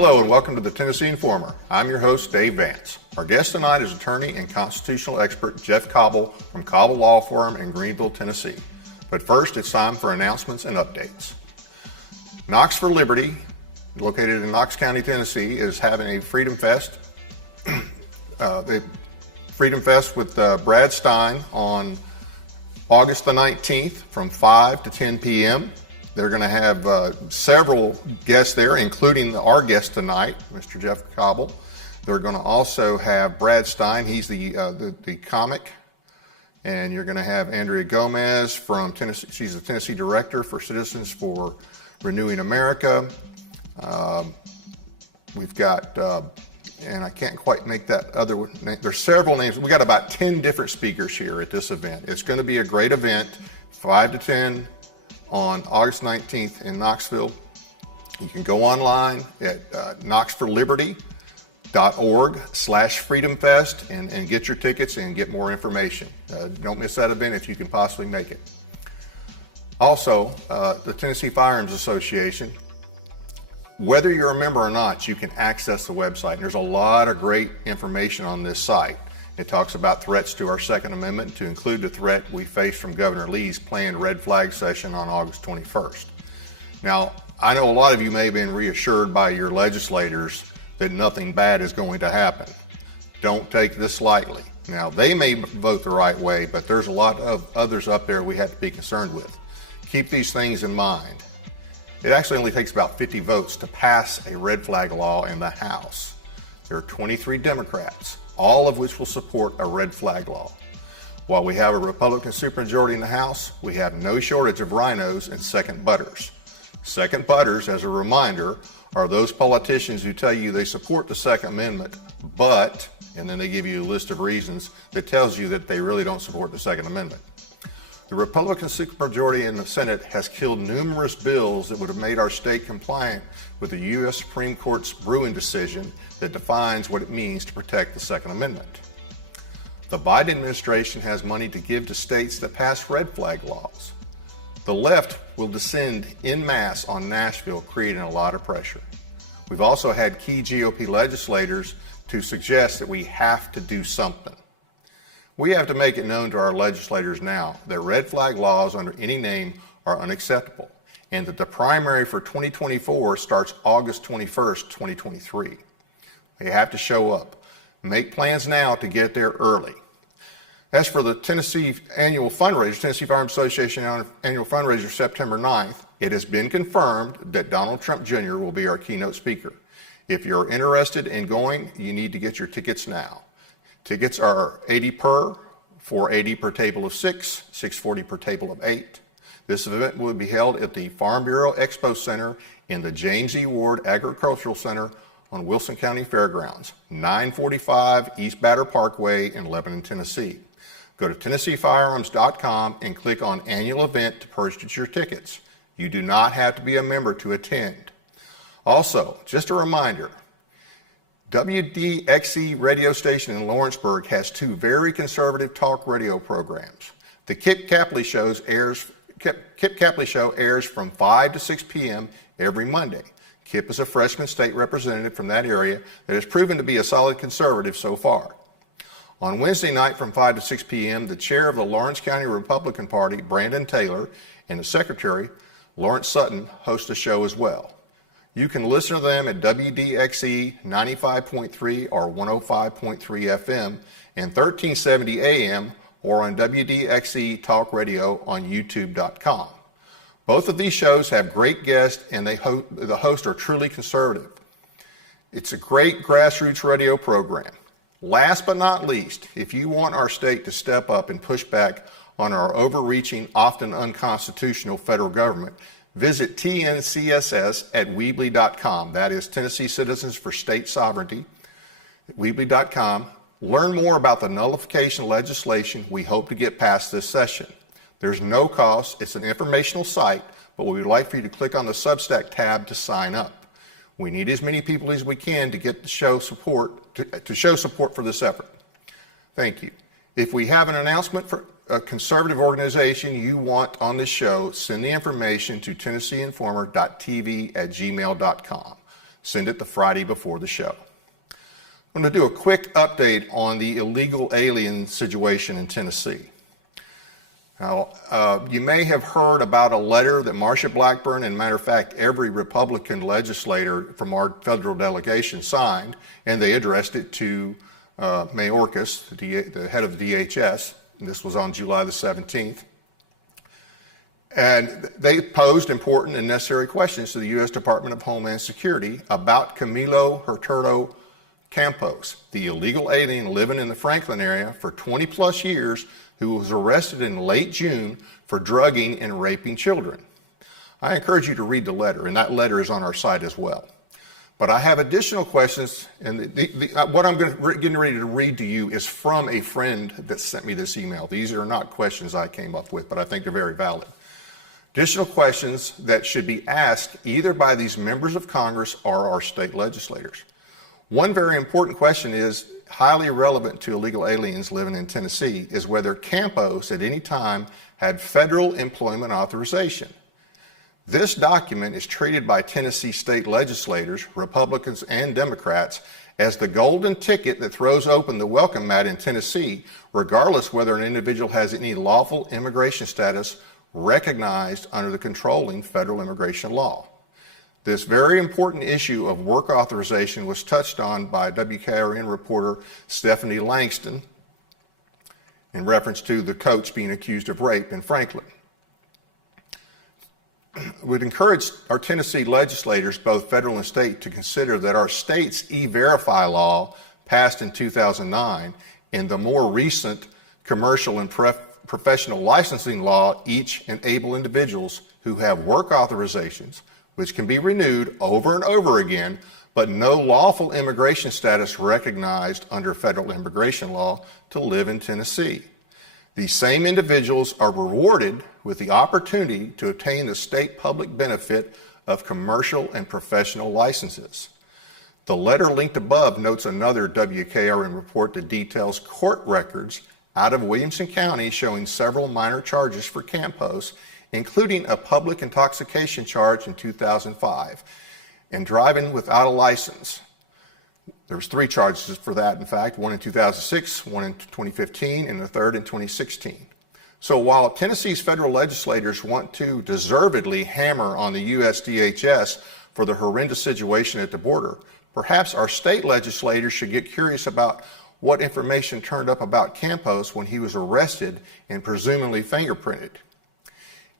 Hello and welcome to the Tennessee Informer. I'm your host, Dave Vance. Our guest tonight is attorney and constitutional expert Jeff Cobble from Cobble Law Firm in Greenville, Tennessee. But first, it's time for announcements and updates. Knox for Liberty, located in Knox County, Tennessee, is having a Freedom Fest. The Freedom Fest with Brad Stein on August the 19th from 5 to 10 p.m. They're going to have several guests there, including our guest tonight, Mr. Jeff Cobble. They're going to also have Brad Stein. He's the comic. And you're going to have Andrea Gomez from Tennessee. She's the Tennessee Director for Citizens for Renewing America. We've got, and I can't quite make that other one. There's several names. We got about 10 different speakers here at this event. It's going to be a great event, 5 to 10 on August 19th in Knoxville. You can go online at knoxforliberty.org/freedomfest and get your tickets and get more information. Don't miss that event if you can possibly make it. Also, the Tennessee Firearms Association, whether you're a member or not, you can access the website. And there's a lot of great information on this site. It talks about threats to our Second Amendment, to include the threat we faced from Governor Lee's planned red flag session on August 21st. Now, I know a lot of you may have been reassured by your legislators that nothing bad is going to happen. Don't take this lightly. Now, they may vote the right way, but there's a lot of others up there we have to be concerned with. Keep these things in mind. It actually only takes about 50 votes to pass a red flag law in the House. There are 23 Democrats, all of which will support a red flag law. While we have a Republican supermajority in the House, we have no shortage of rhinos and second butters. Second butters, as a reminder, are those politicians who tell you they support the Second Amendment, but, and then they give you a list of reasons that tells you that they really don't support the Second Amendment. The Republican supermajority in the Senate has killed numerous bills that would have made our state compliant with the U.S. Supreme Court's Bruin decision that defines what it means to protect the Second Amendment. The Biden administration has money to give to states that pass red flag laws. The left will descend en masse on Nashville, creating a lot of pressure. We've also had key GOP legislators to suggest that we have to do something. We have to make it known to our legislators now that red flag laws under any name are unacceptable, and that the primary for 2024 starts August 21st, 2023. They have to show up. Make plans now to get there early. As for the Tennessee annual fundraiser, Tennessee Firearms Association annual fundraiser September 9th, it has been confirmed that Donald Trump Jr. will be our keynote speaker. If you're interested in going, you need to get your tickets now. Tickets are $80 per, $480 per table of 6, $640 per table of 8. This event will be held at the Farm Bureau Expo Center in the James E. Ward Agricultural Center on Wilson County Fairgrounds, 945 East Batter Parkway in Lebanon, Tennessee. Go to TennesseeFirearms.com and click on Annual Event to purchase your tickets. You do not have to be a member to attend. Also, just a reminder, WDXE radio station in Lawrenceburg has two very conservative talk radio programs. The Kip Capley Show airs from 5 to 6 p.m. every Monday. Kip is a freshman state representative from that area that has proven to be a solid conservative so far. On Wednesday night from 5 to 6 p.m., the chair of the Lawrence County Republican Party, Brandon Taylor, and the secretary, Lawrence Sutton, host a show as well. You can listen to them at WDXE 95.3 or 105.3 FM and 1370 AM or on WDXE Talk Radio on YouTube.com. Both of these shows have great guests and the hosts are truly conservative. It's a great grassroots radio program. Last but not least, if you want our state to step up and push back on our overreaching, often unconstitutional federal government, visit TNCSS at Weebly.com. That is Tennessee Citizens for State Sovereignty at Weebly.com. Learn more about the nullification legislation we hope to get passed this session. There's no cost. It's an informational site, but we would like for you to click on the Substack tab to sign up. We need as many people as we can to get the show support, to show support for this effort. Thank you. If we have an announcement for a conservative organization you want on this show, send the information to TennesseeInformer.tv@gmail.com. Send it the Friday before the show. I'm going to do a quick update on the illegal alien situation in Tennessee. Now, you may have heard about a letter that Marsha Blackburn, and matter of fact, every Republican legislator from our federal delegation signed, and they addressed it to Mayorkas, the head of the DHS. And this was on July the 17th. And they posed important and necessary questions to the U.S. Department of Homeland Security about Camilo Hurtado Campos, the illegal alien living in the Franklin area for 20 plus years, who was arrested in late June for drugging and raping children. I encourage you to read the letter, and that letter is on our site as well. But I have additional questions, and what I'm getting ready to read to you is from a friend that sent me this email. These are not questions I came up with, but I think they're very valid. Additional questions that should be asked either by these members of Congress or our state legislators. One very important question is highly relevant to illegal aliens living in Tennessee is whether Campos at any time had federal employment authorization. This document is treated by Tennessee state legislators, Republicans and Democrats, as the golden ticket that throws open the welcome mat in Tennessee, regardless whether an individual has any lawful immigration status recognized under the controlling federal immigration law. This very important issue of work authorization was touched on by WKRN reporter Stephanie Langston in reference to the coach being accused of rape in Franklin. We'd encourage our Tennessee legislators, both federal and state, to consider that our state's E-Verify law passed in 2009 and the more recent commercial and professional licensing law each enable individuals who have work authorizations, which can be renewed over and over again, but no lawful immigration status recognized under federal immigration law, to live in Tennessee. These same individuals are rewarded with the opportunity to obtain the state public benefit of commercial and professional licenses. The letter linked above notes another WKRN report that details court records out of Williamson County showing several minor charges for Campos, including a public intoxication charge in 2005 and driving without a license. There was 3 charges for that, in fact, one in 2006, one in 2015, and the third in 2016. So while Tennessee's federal legislators want to deservedly hammer on the USDHS for the horrendous situation at the border, perhaps our state legislators should get curious about what information turned up about Campos when he was arrested and presumably fingerprinted.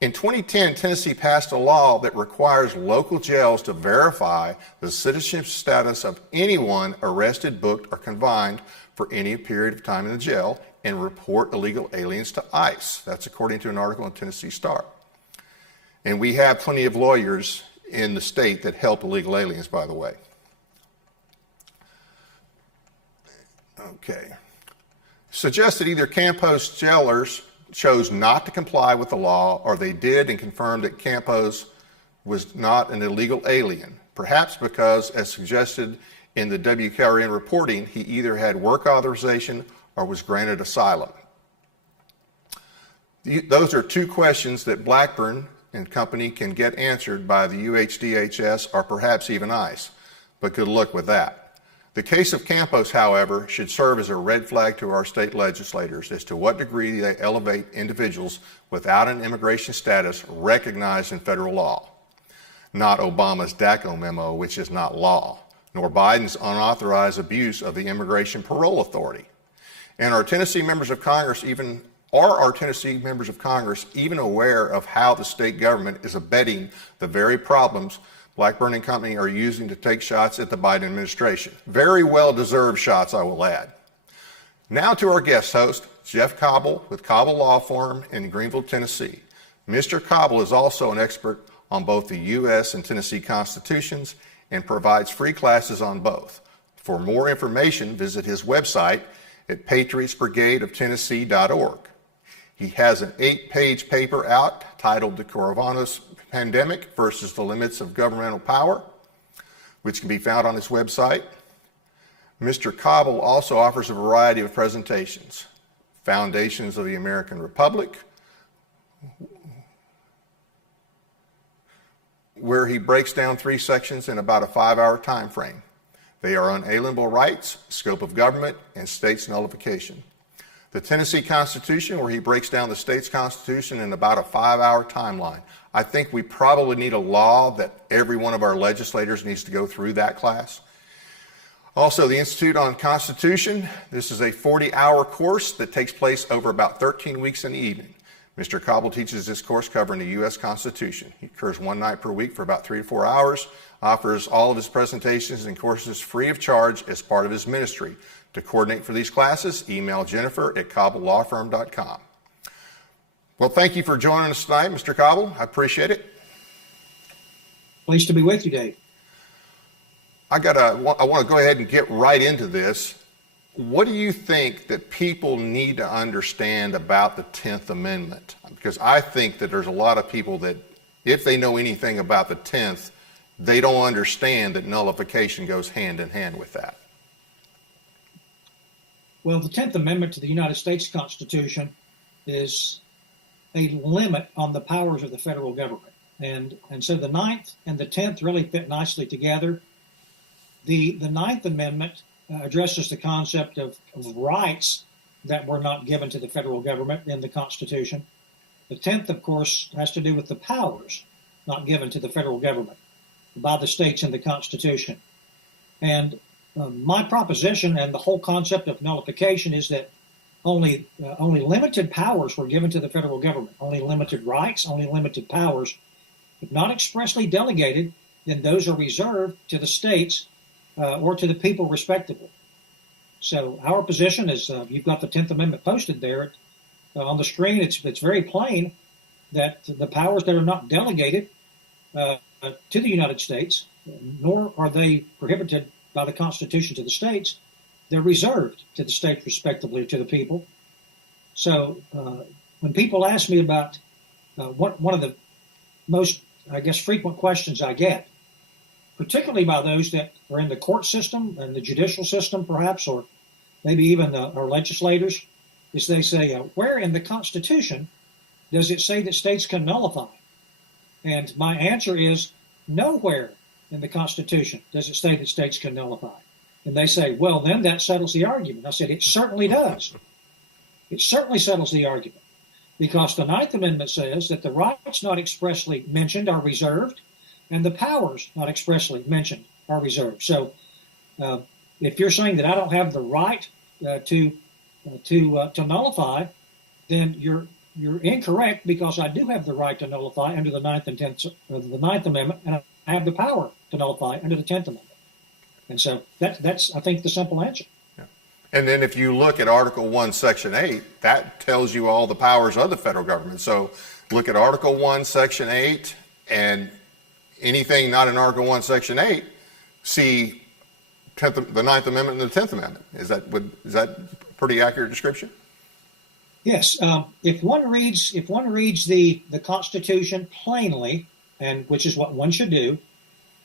In 2010, Tennessee passed a law that requires local jails to verify the citizenship status of anyone arrested, booked, or confined for any period of time in the jail and report illegal aliens to ICE. That's according to an article in Tennessee Star. And we have plenty of lawyers in the state that help illegal aliens, by the way. Okay. Suggests that either Campos jailers chose not to comply with the law, or they did and confirmed that Campos was not an illegal alien, perhaps because, as suggested in the WKRN reporting, he either had work authorization or was granted asylum. Those are 2 questions that Blackburn and company can get answered by the USDHS or perhaps even ICE, but good luck with that. The case of Campos, however, should serve as a red flag to our state legislators as to what degree they elevate individuals without an immigration status recognized in federal law. Not Obama's DACA memo, which is not law, nor Biden's unauthorized abuse of the Immigration Parole Authority. And are our Tennessee members of Congress even aware of how the state government is abetting the very problems Blackburn and company are using to take shots at the Biden administration? Very well-deserved shots, I will add. Now to our guest host, Jeff Cobble with Cobble Law Firm in Greenville, Tennessee. Mr. Cobble is also an expert on both the U.S. and Tennessee constitutions and provides free classes on both. For more information, visit his website at patriotsbrigadeoftennessee.org. He has an 8-page paper out titled The Coronavirus Pandemic versus the Limits of Governmental Power, which can be found on his website. Mr. Cobble also offers a variety of presentations: Foundations of the American Republic, where he breaks down 3 sections in about a 5-hour time frame. They are unalienable rights, scope of government, and states nullification. The Tennessee Constitution, where he breaks down the state's constitution in about a 5-hour timeline. I think we probably need a law that every one of our legislators needs to go through that class. Also, the Institute on Constitution. This is a 40-hour course that takes place over about 13 weeks in the evening. Mr. Cobble teaches this course covering the U.S. Constitution. He occurs 1 night per week for about 3 to 4 hours, offers all of his presentations and courses free of charge as part of his ministry. To coordinate for these classes, email Jennifer at cobblelawfirm.com. Well, thank you for joining us tonight, Mr. Cobble. I appreciate it. Pleased to be with you, Dave. I want to go ahead and get right into this. What do you think that people need to understand about the 10th Amendment? Because I think that there's a lot of people that, if they know anything about the 10th, they don't understand that nullification goes hand in hand with that. Well, the 10th Amendment to the United States Constitution is a limit on the powers of the federal government. And so the 9th and the 10th really fit nicely together. The 9th Amendment addresses the concept of rights that were not given to the federal government in the Constitution. The 10th, of course, has to do with the powers not given to the federal government by the states in the Constitution. And my proposition and the whole concept of nullification is that only limited powers were given to the federal government, only limited rights, only limited powers. If not expressly delegated, then those are reserved to the states or to the people respectively. So our position is, you've got the 10th Amendment posted there on the screen. It's very plain that the powers that are not delegated to the United States, nor are they prohibited by the Constitution to the states, they're reserved to the states respectively, to the people. So when people ask me about one of the most, I guess, frequent questions I get, particularly by those that are in the court system and the judicial system, perhaps, or maybe even our legislators, is they say, where in the Constitution does it say that states can nullify? And my answer is, nowhere in the Constitution does it say that states can nullify. And they say, well, then that settles the argument. I said, it certainly does. It certainly settles the argument, because the 9th Amendment says that the rights not expressly mentioned are reserved, and the powers not expressly mentioned are reserved. So if you're saying that I don't have the right to nullify, then you're incorrect, because I do have the right to nullify under the 9th and 10th, the 9th Amendment, and I have the power to nullify under the 10th Amendment. And so that's I think, the simple answer. Yeah. And then if you look at Article 1, Section 8, that tells you all the powers of the federal government. So look at Article 1, Section 8, and anything not in Article 1, Section 8, see the 9th Amendment and the 10th Amendment. Is that a pretty accurate description? Yes. If one reads the Constitution plainly, and which is what one should do,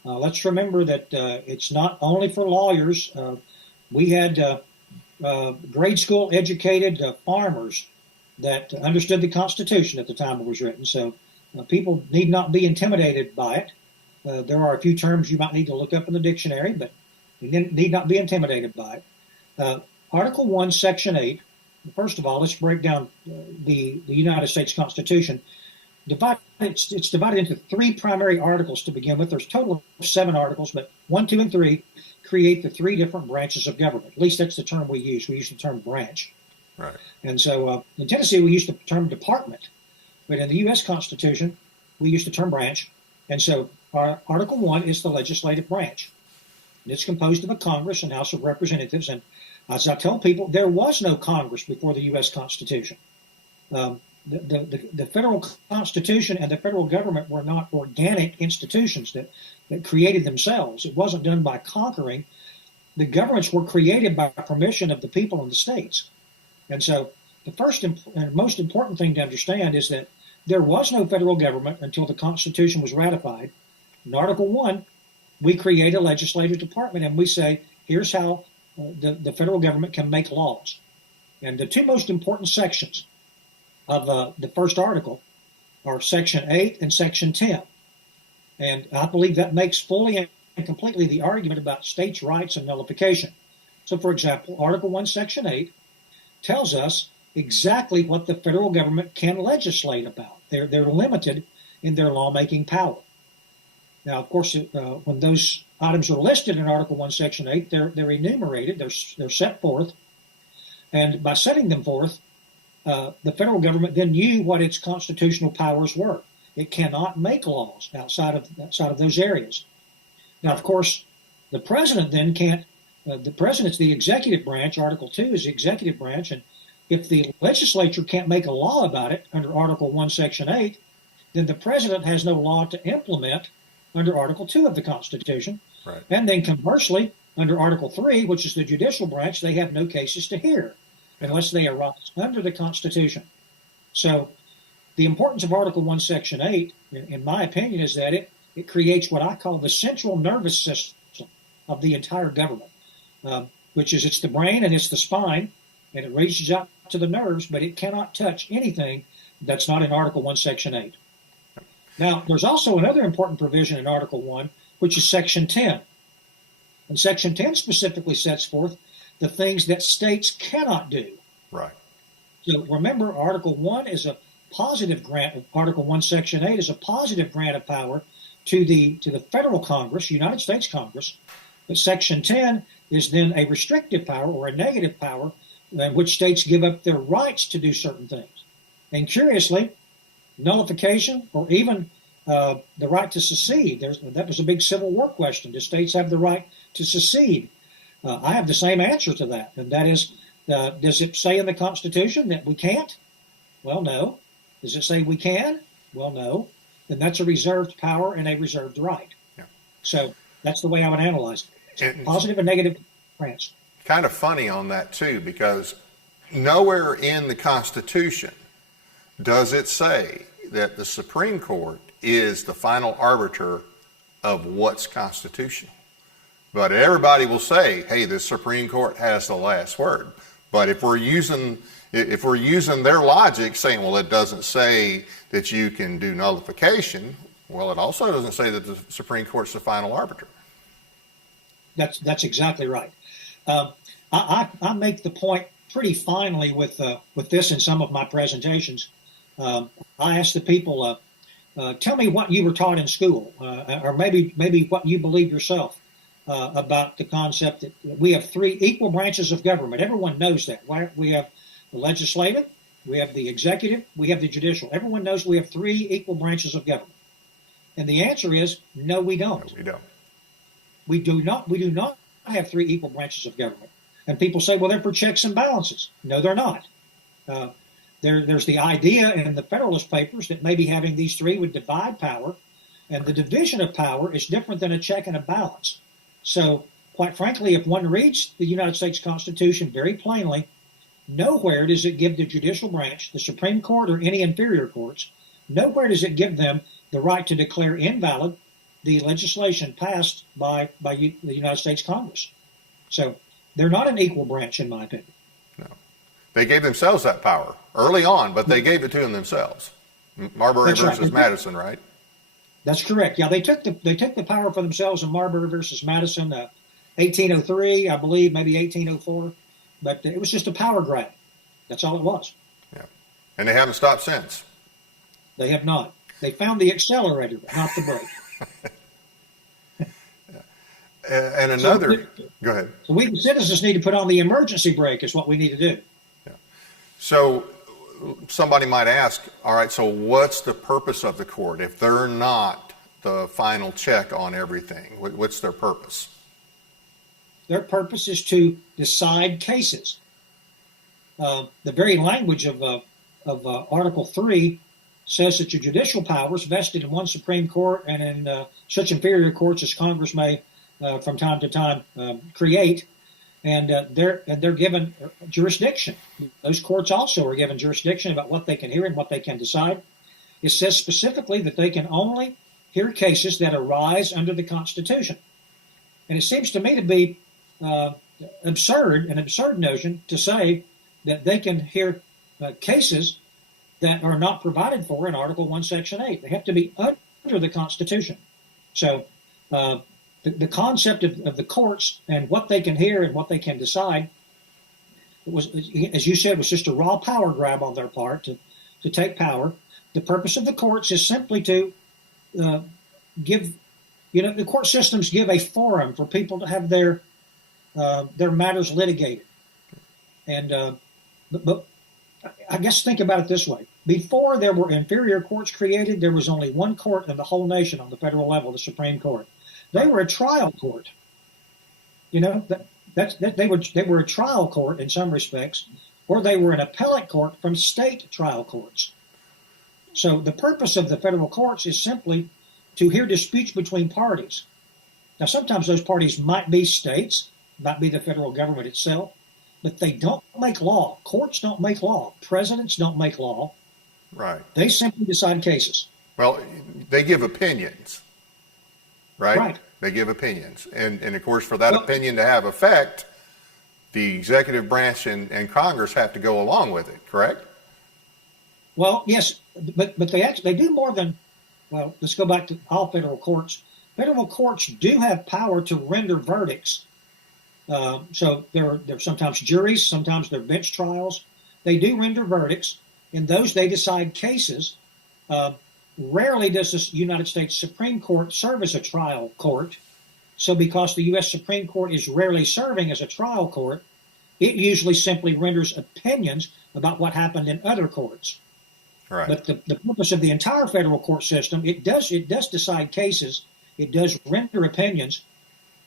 let's remember that it's not only for lawyers. We had grade school educated farmers that understood the Constitution at the time it was written. So people need not be intimidated by it. There are a few terms you might need to look up in the dictionary, but you need not be intimidated by it. Article 1, Section 8, first of all, let's break down the United States Constitution. It's divided into 3 primary articles to begin with. There's a total of 7 articles, but 1, 2, and 3 create the 3 different branches of government. At least that's the term we use. We use the term branch. Right. And so in Tennessee, we use the term department. But in the U.S. Constitution, we use the term branch. And so our Article 1 is the legislative branch. And it's composed of a Congress and House of Representatives. And as I tell people, there was no Congress before the U.S. Constitution. The federal Constitution and the federal government were not organic institutions that created themselves. It wasn't done by conquering. The governments were created by permission of the people in the states. And so the first and most important thing to understand is that there was no federal government until the Constitution was ratified. In Article 1, we create a legislative department, and we say, here's how the federal government can make laws. And the 2 most important sections of the first article are Section 8 and Section 10. And I believe that makes fully and completely the argument about states' rights and nullification. So, for example, Article 1, Section 8 tells us exactly what the federal government can legislate about. They're limited in their lawmaking power. Now, of course, when those items are listed in Article 1, Section 8, they're enumerated, they're set forth, and by setting them forth, the federal government then knew what its constitutional powers were. It cannot make laws outside of those areas. Now, of course, the president then can't. The president's the executive branch. Article 2 is the executive branch, and if the legislature can't make a law about it under Article 1, Section 8, then the president has no law to implement under Article 2 of the Constitution. Right. And then conversely, under Article 3, which is the judicial branch, they have no cases to hear unless they arise under the Constitution. So the importance of Article 1, Section 8, in my opinion, is that it creates what I call the central nervous system of the entire government, which is it's the brain and it's the spine, and it reaches out to the nerves, but it cannot touch anything that's not in Article 1, Section 8. Now, there's also another important provision in Article 1, which is Section 10. And Section 10 specifically sets forth the things that states cannot do. Right. So remember, Article 1 is a positive grant of Article 1, Section 8 is a positive grant of power to the federal Congress, United States Congress. But Section 10 is then a restrictive power or a negative power in which states give up their rights to do certain things. And curiously, nullification or even the right to secede, that was a big Civil War question. Do states have the right to secede? I have the same answer to that, and that is, does it say in the Constitution that we can't? Well, no. Does it say we can? Well, no. Then that's a reserved power and a reserved right. Yeah. So that's the way I would analyze it. And positive and negative grants. kind of funny on that too, because nowhere in the Constitution does it say that the Supreme Court is the final arbiter of what's constitutional. But everybody will say, hey, the Supreme Court has the last word. But if we're using their logic, saying, well, it doesn't say that you can do nullification, well, it also doesn't say that the Supreme Court's the final arbiter. That's exactly right. I make the point pretty finely with this in some of my presentations. I ask the people, tell me what you were taught in school, or maybe what you believe yourself about the concept that we have three equal branches of government. Everyone knows that. We have the legislative, we have the executive, we have the judicial. Everyone knows we have three equal branches of government. And the answer is no, we don't. No, we don't. We do not have three equal branches of government. And people say, well, they're for checks and balances. No, they're not. There's the idea in the Federalist Papers that maybe having these three would divide power, and the division of power is different than a check and a balance. So, quite frankly, if one reads the United States Constitution very plainly, nowhere does it give the judicial branch, the Supreme Court or any inferior courts, nowhere does it give them the right to declare invalid the legislation passed by the United States Congress. So they're not an equal branch, in my opinion. No. They gave themselves that power early on, but they gave it to them themselves. Marbury That's versus right. Madison, right? That's correct. Yeah, they took the power for themselves in Marbury versus Madison, 1803, I believe, maybe 1804. But it was just a power grab. That's all it was. Yeah. And they haven't stopped since. They have not. They found the accelerator, but not the brake. And another, go ahead. So we, the citizens, need to put on the emergency brake is what we need to do. Yeah. So somebody might ask, all right, so what's the purpose of the court if they're not the final check on everything? What's their purpose? Their purpose is to decide cases. The very language of Article 3 says that your judicial powers vested in one Supreme Court and in such inferior courts as Congress may from time to time create, and they're given jurisdiction. Those courts also are given jurisdiction about what they can hear and what they can decide. It says specifically that they can only hear cases that arise under the Constitution. And it seems to me to be an absurd notion to say that they can hear cases that are not provided for in Article 1, Section 8. They have to be under the Constitution. So the concept of the courts and what they can hear and what they can decide was, as you said, was just a raw power grab on their part to take power. The purpose of the courts is simply to give, the court systems give a forum for people to have their matters litigated. And but I guess think about it this way. Before there were inferior courts created, there was only one court in the whole nation on the federal level, the Supreme Court. They were a trial court. They were a trial court in some respects, or they were an appellate court from state trial courts. So the purpose of the federal courts is simply to hear disputes between parties. Now, sometimes those parties might be states, might be the federal government itself, but they don't make law. Courts don't make law. Presidents don't make law. Right. They simply decide cases. Well, they give opinions, right? Right. They give opinions. And of course, for that opinion to have effect, the executive branch and Congress have to go along with it, correct? Well, yes, but they do more than, well, let's go back to all federal courts. Federal courts do have power to render verdicts. So there are sometimes juries, sometimes they're bench trials. They do render verdicts. In those, they decide cases. Rarely does the United States Supreme Court serve as a trial court. So because the U.S. Supreme Court is rarely serving as a trial court, it usually simply renders opinions about what happened in other courts. Right. But the purpose of the entire federal court system, it does decide cases, it does render opinions,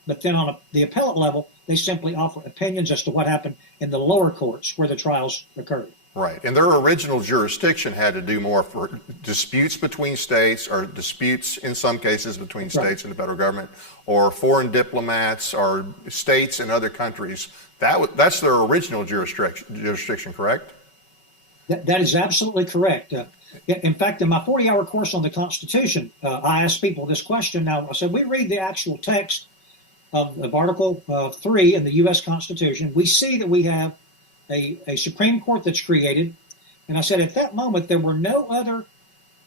but then on the appellate level, they simply offer opinions as to what happened in the lower courts where the trials occurred. Right. And their original jurisdiction had to do more for disputes between states, or disputes in some cases between states and the federal government, or foreign diplomats or states in other countries. That's their original jurisdiction, correct? That is absolutely correct. In fact, in my 40-hour course on the Constitution, I asked people this question. Now, I said, we read the actual text of Article 3 in the U.S. Constitution. We see that we have a Supreme Court that's created. And I said, at that moment, there were no other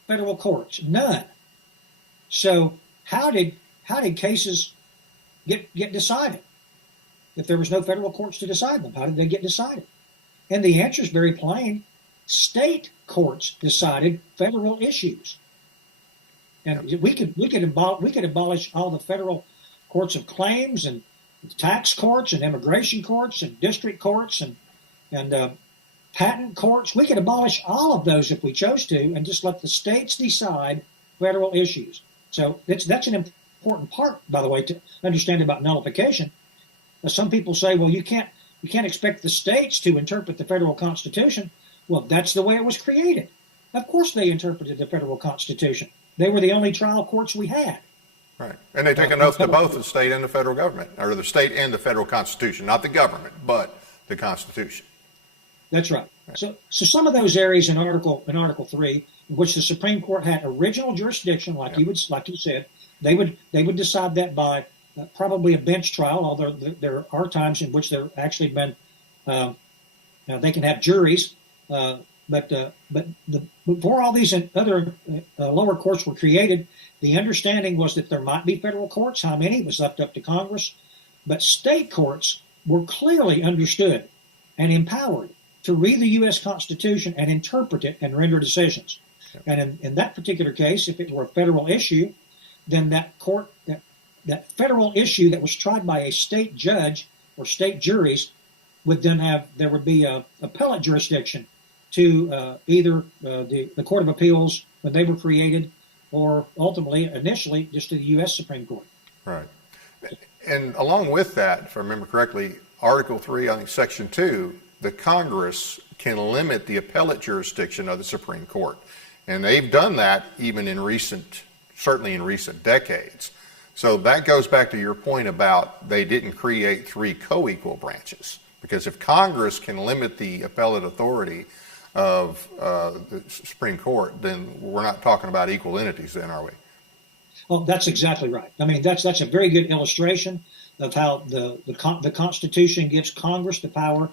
federal courts, none. So how did cases get decided? If there was no federal courts to decide them, how did they get decided? And the answer is very plain. State courts decided federal issues. And we could abolish all the federal courts of claims and tax courts and immigration courts and district courts and patent courts. We could abolish all of those if we chose to and just let the states decide federal issues. So that's an important part, by the way, to understand about nullification. Some people say, well, you can't expect the states to interpret the federal Constitution. Well, that's the way it was created. Of course they interpreted the federal Constitution. They were the only trial courts we had. Right. And they take an oath to both the state and the federal government, or the state and the federal Constitution, not the government, but the Constitution. That's right. So some of those areas in Article 3, in which the Supreme Court had original jurisdiction, like you said, they would decide that by probably a bench trial. Although there are times in which there actually been they can have juries, but before all these other lower courts were created, the understanding was that there might be federal courts. How many was left up to Congress, but state courts were clearly understood and empowered to read the U.S. Constitution and interpret it and render decisions. And in that particular case, if it were a federal issue, then that federal issue that was tried by a state judge or state juries would then there would be a appellate jurisdiction to either the Court of Appeals when they were created, or ultimately, initially, just to the U.S. Supreme Court. Right. And along with that, if I remember correctly, Article 3, I think Section 2, the Congress can limit the appellate jurisdiction of the Supreme Court. And they've done that even certainly in recent decades. So that goes back to your point about they didn't create three co-equal branches. Because if Congress can limit the appellate authority of the Supreme Court, then we're not talking about equal entities then, are we? Well, that's exactly right. I mean, that's a very good illustration of how the Constitution gives Congress the power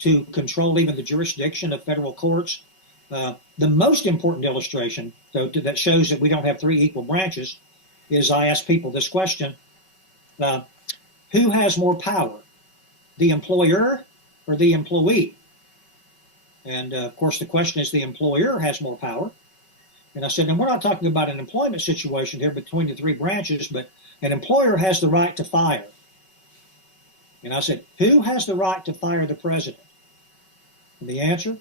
to control even the jurisdiction of federal courts. The most important illustration, though, that shows that we don't have three equal branches is I ask people this question, who has more power, the employer or the employee? And of course, the question is the employer has more power. And I said, and we're not talking about an employment situation here between the three branches, but an employer has the right to fire. And I said, who has the right to fire the president? And the answer,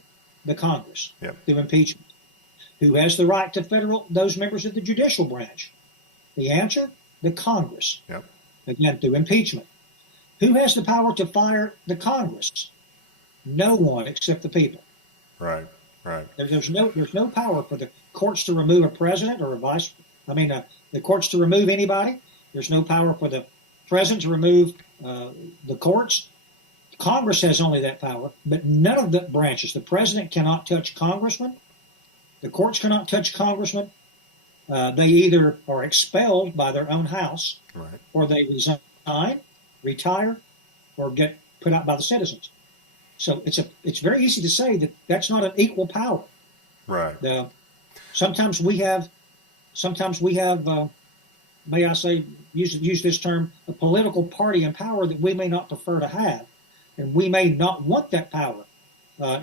the Congress, through impeachment. Who has the right to those members of the judicial branch? The answer, the Congress. Again, through impeachment. Who has the power to fire the Congress? No one except the people. Right. There's no power for the courts to remove a president or the courts to remove anybody. There's no power for the president to remove the courts. Congress has only that power, but none of the branches. The president cannot touch congressmen. The courts cannot touch congressmen. They either are expelled by their own house, or they resign, retire, or get put out by the citizens. So it's very easy to say that that's not an equal power. Right. Sometimes we have, may I say, use this term, a political party in power that we may not prefer to have, and we may not want that power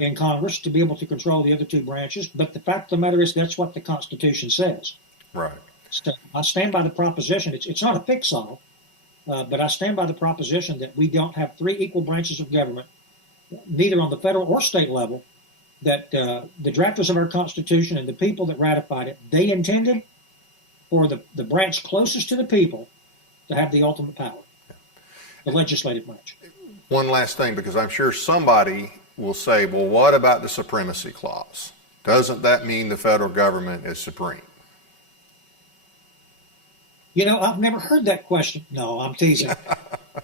in Congress to be able to control the other two branches. But the fact of the matter is, that's what the Constitution says. Right. So I stand by the proposition. It's not a fix-all, but I stand by the proposition that we don't have three equal branches of government, neither on the federal or state level, that the drafters of our Constitution and the people that ratified it, they intended for the branch closest to the people to have the ultimate power, the legislative branch. One last thing, because I'm sure somebody will say, well, what about the supremacy clause? Doesn't that mean the federal government is supreme? You know, I've never heard that question. No, I'm teasing.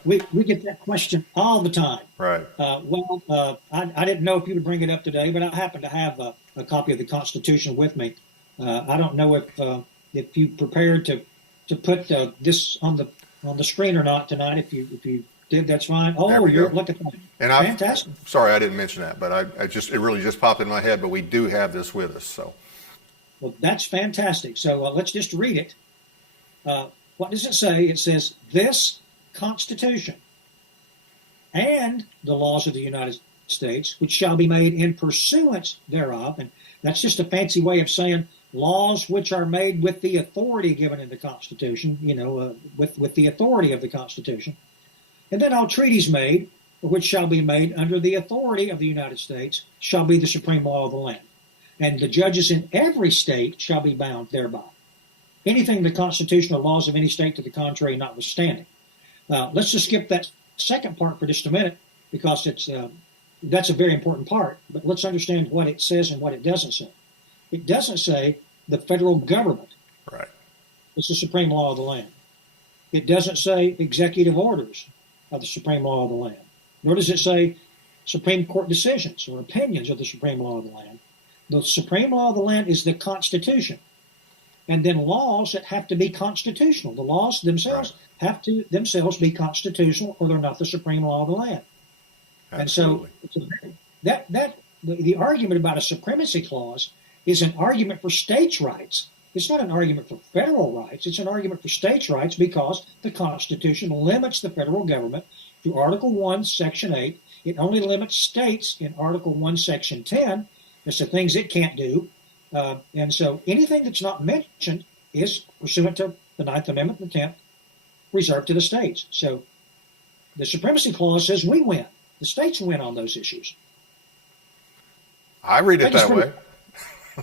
We get that question all the time. Right. I didn't know if you would bring it up today, but I happen to have a copy of the Constitution with me. I don't know if you prepared to put this on the screen or not tonight. If you did, that's fine. Oh, you're looking at that. And fantastic. Sorry, I didn't mention that, but it really just popped in my head. But we do have this with us. So. Well, that's fantastic. So let's just read it. What does it say? It says, this Constitution and the laws of the United States, which shall be made in pursuance thereof. And that's just a fancy way of saying laws which are made with the authority given in the Constitution, with the authority of the Constitution. And then all treaties made, which shall be made under the authority of the United States, shall be the supreme law of the land. And the judges in every state shall be bound thereby. Anything in the Constitution or laws of any state to the contrary notwithstanding. Let's just skip that second part for just a minute, because that's a very important part. But let's understand what it says and what it doesn't say. It doesn't say the federal government is the supreme law of the land. It doesn't say executive orders of the supreme law of the land. Nor does it say Supreme Court decisions or opinions of the supreme law of the land. The supreme law of the land is the Constitution. And then laws that have to be constitutional. The laws themselves have to themselves be constitutional, or they're not the supreme law of the land. Absolutely. And so the argument about a supremacy clause is an argument for states' rights. It's not an argument for federal rights. It's an argument for states' rights, because the Constitution limits the federal government to Article 1, Section 8. It only limits states in Article 1, Section 10 as to things it can't do. And so anything that's not mentioned is pursuant to the 9th Amendment and the 10th, reserved to the states. So the supremacy clause says we win. The states win on those issues. I read it that way.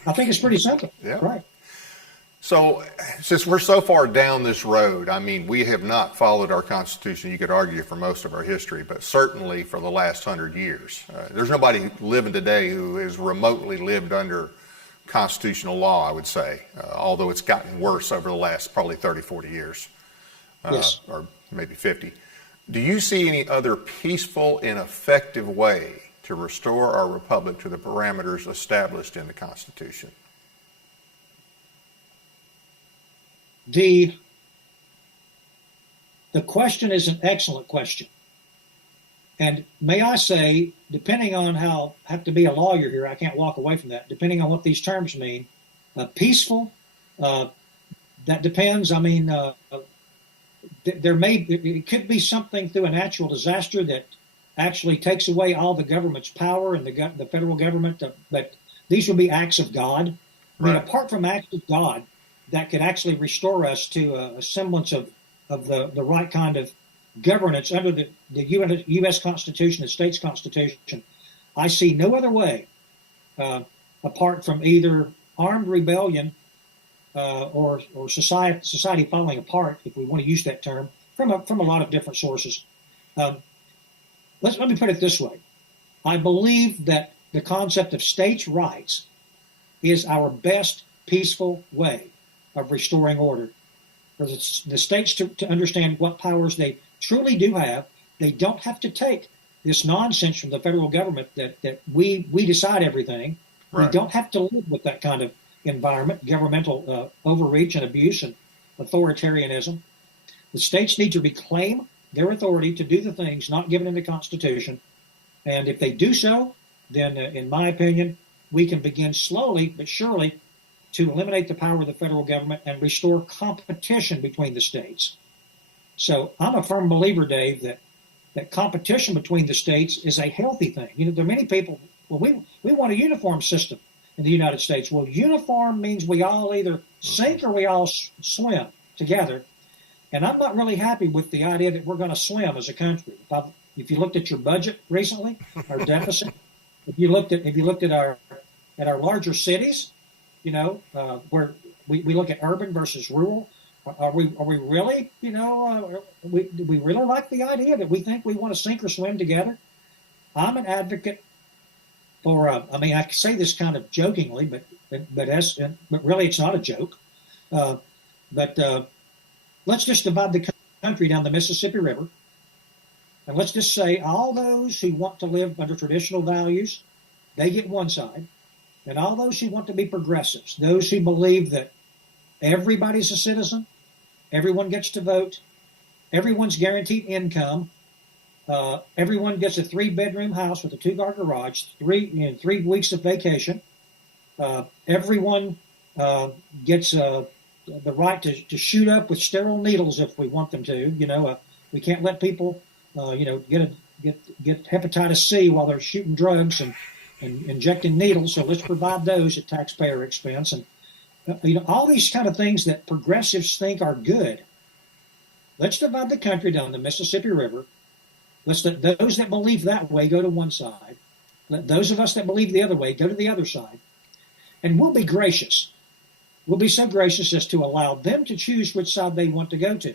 I think it's pretty simple. Yeah. Right. So since we're so far down this road, I mean, we have not followed our Constitution, you could argue, for most of our history, but certainly for the last 100 years. There's nobody living today who has remotely lived under constitutional law, I would say, although it's gotten worse over the last probably 30, 40 years, Yes. or maybe 50. Do you see any other peaceful and effective way to restore our republic to the parameters established in the Constitution? The question is an excellent question. And may I say, depending on how, I have to be a lawyer here, I can't walk away from that, depending on what these terms mean, peaceful, That depends. I mean, it could be something through a natural disaster that actually takes away all the government's power and the federal government. But these would be acts of God. I mean, Right. apart from acts of God that could actually restore us to a semblance of the right kind of governance under the U.S. Constitution, the state's Constitution, I see no other way apart from either armed rebellion or society falling apart, if we want to use that term, from a lot of different sources. Let me put it this way. I believe that the concept of states' rights is our best peaceful way of restoring order. For the states to understand what powers they truly do have. They don't have to take this nonsense from the federal government that we decide everything. Right. We don't have to live with that kind of environment, governmental overreach and abuse and authoritarianism. The states need to reclaim their authority to do the things not given in the Constitution. And if they do so, then, in my opinion, we can begin slowly but surely to eliminate the power of the federal government and restore competition between the states. So I'm a firm believer, Dave, that competition between the states is a healthy thing. You know, there are many people, well, we want a uniform system in the United States. Well, uniform means we all either sink or we all swim together. And I'm not really happy with the idea that we're going to swim as a country. If you looked at your budget recently, our deficit, if you looked at our larger cities, you know, where we look at urban versus rural, are we really, you know, do we really like the idea that we think we want to sink or swim together? I'm an advocate for. I mean, I say this kind of jokingly, but really, it's not a joke. Let's just divide the country down the Mississippi River, and let's just say all those who want to live under traditional values, they get one side, and all those who want to be progressives, those who believe that everybody's a citizen, everyone gets to vote, everyone's guaranteed income, everyone gets a 3-bedroom house with a 2-car garage, 3 weeks of vacation, everyone gets the right to shoot up with sterile needles if we want them to. You know, we can't let people, get hepatitis C while they're shooting drugs and injecting needles. So let's provide those at taxpayer expense. And all these kind of things that progressives think are good. Let's divide the country down the Mississippi River. Let's let those that believe that way go to one side. Let those of us that believe the other way go to the other side. And we'll be gracious. We'll be so gracious as to allow them to choose which side they want to go to.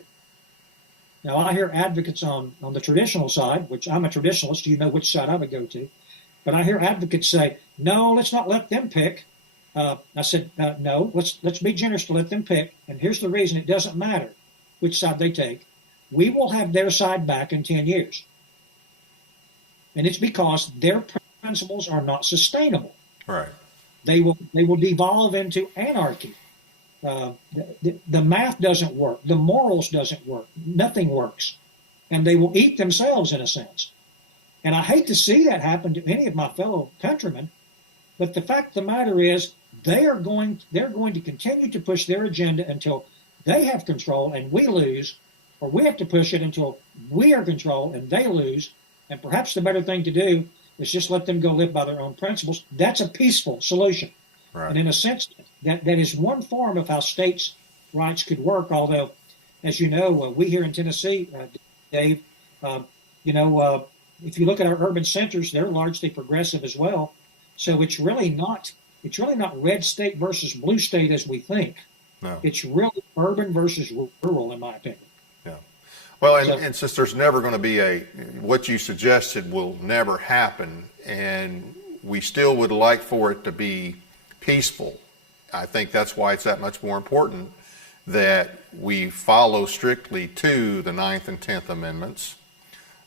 Now, I hear advocates on the traditional side, which I'm a traditionalist, you know which side I would go to. But I hear advocates say, no, let's not let them pick. I said, no, let's be generous to let them pick. And here's the reason: it doesn't matter which side they take. We will have their side back in 10 years. And it's because their principles are not sustainable. Right. They will devolve into anarchy. The math doesn't work. The morals doesn't work. Nothing works. And they will eat themselves in a sense. And I hate to see that happen to any of my fellow countrymen. But the fact of the matter is, they're going to continue to push their agenda until they have control and we lose, or we have to push it until we are control and they lose. And perhaps the better thing to do is just let them go live by their own principles. That's a peaceful solution. Right. And in a sense, that is one form of how states' rights could work. Although, as you know, we here in Tennessee, Dave, if you look at our urban centers, they're largely progressive as well. So it's really not red state versus blue state as we think. No. It's really urban versus rural, in my opinion. Yeah. Well, and since there's never going to be what you suggested will never happen, and we still would like for it to be peaceful, I think that's why it's that much more important that we follow strictly to the 9th and 10th Amendments.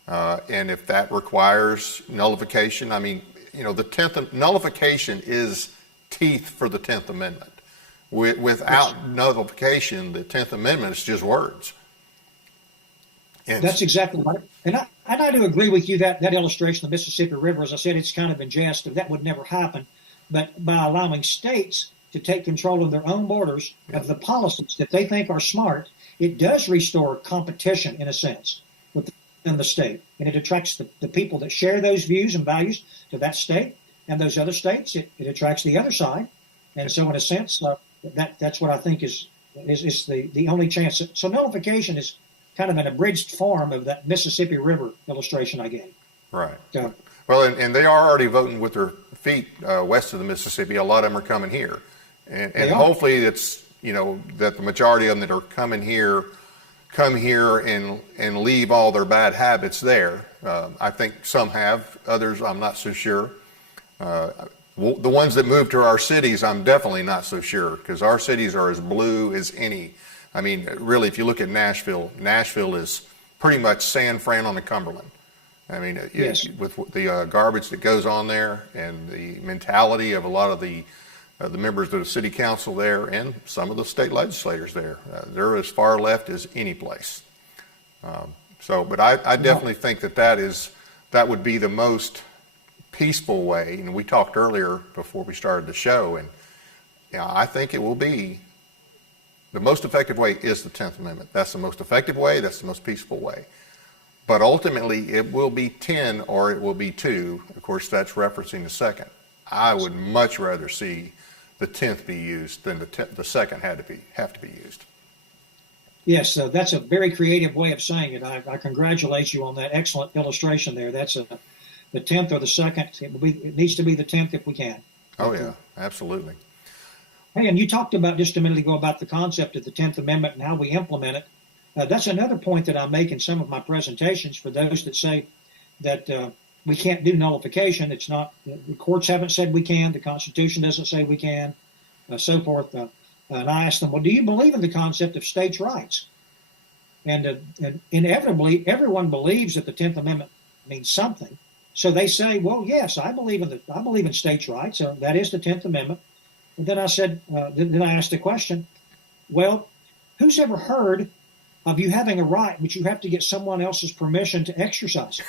And if that requires nullification, I mean, the 10th nullification is teeth for the 10th Amendment. Without nullification, the 10th Amendment is just words. And that's exactly right. And I do agree with you that illustration of the Mississippi River, as I said, it's kind of in jest, that would never happen. But by allowing states to take control of their own borders, of the policies that they think are smart, it does restore competition in a sense within the state. And it attracts the people that share those views and values to that state, and those other states, it attracts the other side. And so in a sense, that's what I think is the only chance. So nullification is kind of an abridged form of that Mississippi River illustration I gave. Right. So, well, and they are already voting with their feet west of the Mississippi. A lot of them are coming here. And hopefully it's, that the majority of them that are coming here come here and leave all their bad habits there. I think some have, others I'm not so sure. The ones that move to our cities, I'm definitely not so sure, because our cities are as blue as any. I mean, really, if you look at Nashville is pretty much San Fran on the Cumberland. I mean, yes. With the garbage that goes on there and the mentality of a lot of the members of the city council there and some of the state legislators there, they're as far left as any place. But I definitely think that would be the most peaceful way. And we talked earlier before we started the show, and I think it will be the most effective way is the 10th Amendment. That's the most effective way. That's the most peaceful way. But ultimately, it will be 10 or it will be 2. Of course, that's referencing the second. I would much rather see the 10th be used than the second have to be used. Yes, that's a very creative way of saying it. I congratulate you on that excellent illustration there. That's the 10th or the second. It needs to be the 10th if we can. Oh, yeah, absolutely. Hey, and you talked about just a minute ago about the concept of the 10th Amendment and how we implement it. That's another point that I make in some of my presentations for those that say that we can't do nullification. It's not, the courts haven't said we can, the Constitution doesn't say we can, so forth. And I ask them, well, do you believe in the concept of states' rights? And inevitably, everyone believes that the 10th Amendment means something. So they say, well, yes, I believe in states' rights. That is the 10th Amendment. And then I said, then I asked the question, well, who's ever heard of you having a right, but you have to get someone else's permission to exercise it?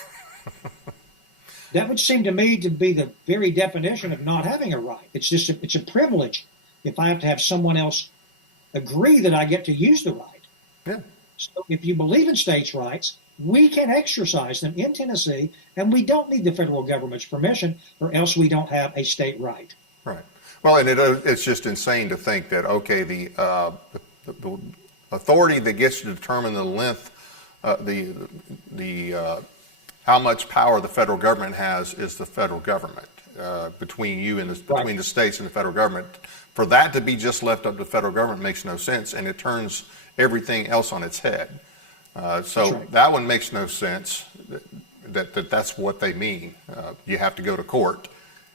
That would seem to me to be the very definition of not having a right. It's a privilege if I have to have someone else agree that I get to use the right. Yeah. So if you believe in states' rights, we can exercise them in Tennessee, and we don't need the federal government's permission, or else we don't have a state right. Right. Well, and it's just insane to think that, okay, the authority that gets to determine the length, how much power the federal government has is the federal government. Between you and between the states and the federal government, for that to be just left up to the federal government makes no sense, and it turns everything else on its head. That one makes no sense. That's what they mean. You have to go to court.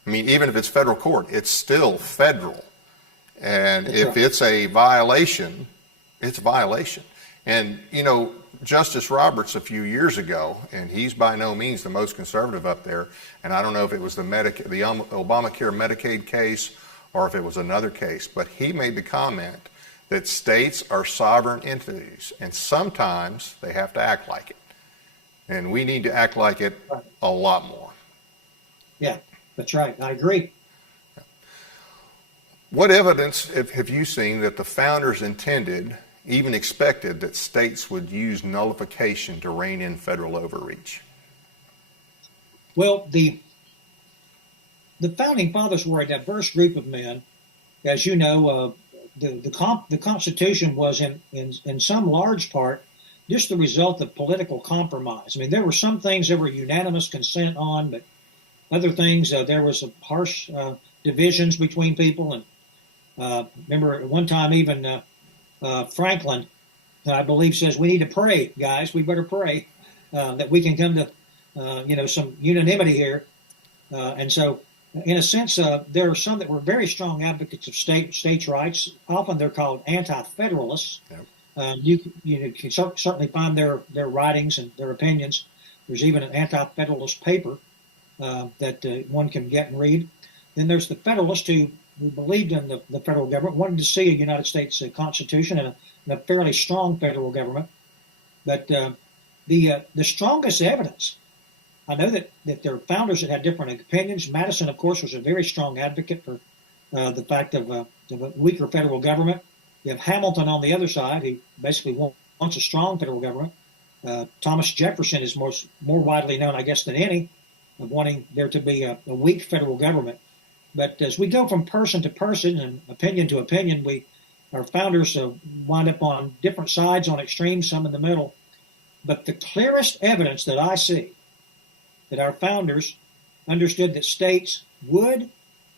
I mean, even if it's federal court, it's still federal, and if it's a violation, it's a violation. And Justice Roberts a few years ago, and he's by no means the most conservative up there, and I don't know if it was the Obamacare Medicaid case or if it was another case, but he made the comment that states are sovereign entities, and sometimes they have to act like it. And we need to act like it a lot more. Yeah, that's right. I agree. What evidence have you seen that the founders intended, even expected, that states would use nullification to rein in federal overreach? Well, the founding fathers were a diverse group of men. As you know, the Constitution was in some large part just the result of political compromise. I mean, there were some things there were unanimous consent on, but other things there was some harsh divisions between people. And remember, at one time even Franklin, I believe, says we need to pray, guys. We better pray that we can come to some unanimity here. And so, in a sense, there are some that were very strong advocates of states' rights. Often they're called anti-federalists. Yep. You can certainly find their writings and their opinions. There's even an anti-federalist paper that one can get and read. Then there's the Federalists who believed in the federal government, wanted to see a United States Constitution and a fairly strong federal government. But the strongest evidence, I know that there are founders that had different opinions. Madison, of course, was a very strong advocate for the fact of a weaker federal government. You have Hamilton on the other side, who basically wants a strong federal government. Thomas Jefferson is more widely known, I guess, than any, of wanting there to be a weak federal government. But as we go from person to person and opinion to opinion, our founders wind up on different sides, on extremes, some in the middle. But the clearest evidence that I see that our founders understood that states would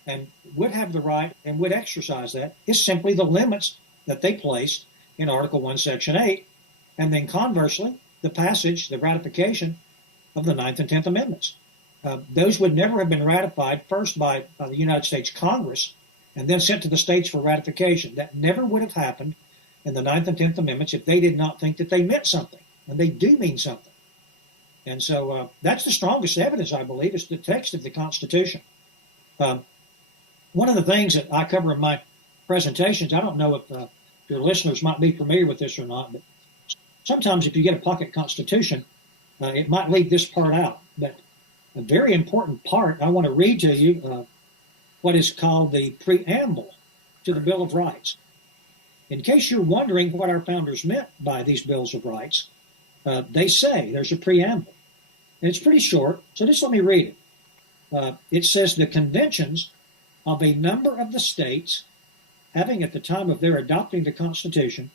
have the right and would exercise that is simply the limits that they placed in Article 1, Section 8, and then conversely, the passage, the ratification of the 9th and 10th Amendments. Those would never have been ratified first by the United States Congress and then sent to the states for ratification. That never would have happened in the 9th and 10th Amendments if they did not think that they meant something, and they do mean something. And so that's the strongest evidence, I believe, is the text of the Constitution. One of the things that I cover in my presentations, I don't know if your listeners might be familiar with this or not, but sometimes if you get a pocket Constitution, it might leave this part out. But a very important part, I want to read to you what is called the preamble to the Bill of Rights. In case you're wondering what our founders meant by these Bills of Rights, they say there's a preamble. And it's pretty short, so just let me read it. It says the conventions of a number of the states having at the time of their adopting the Constitution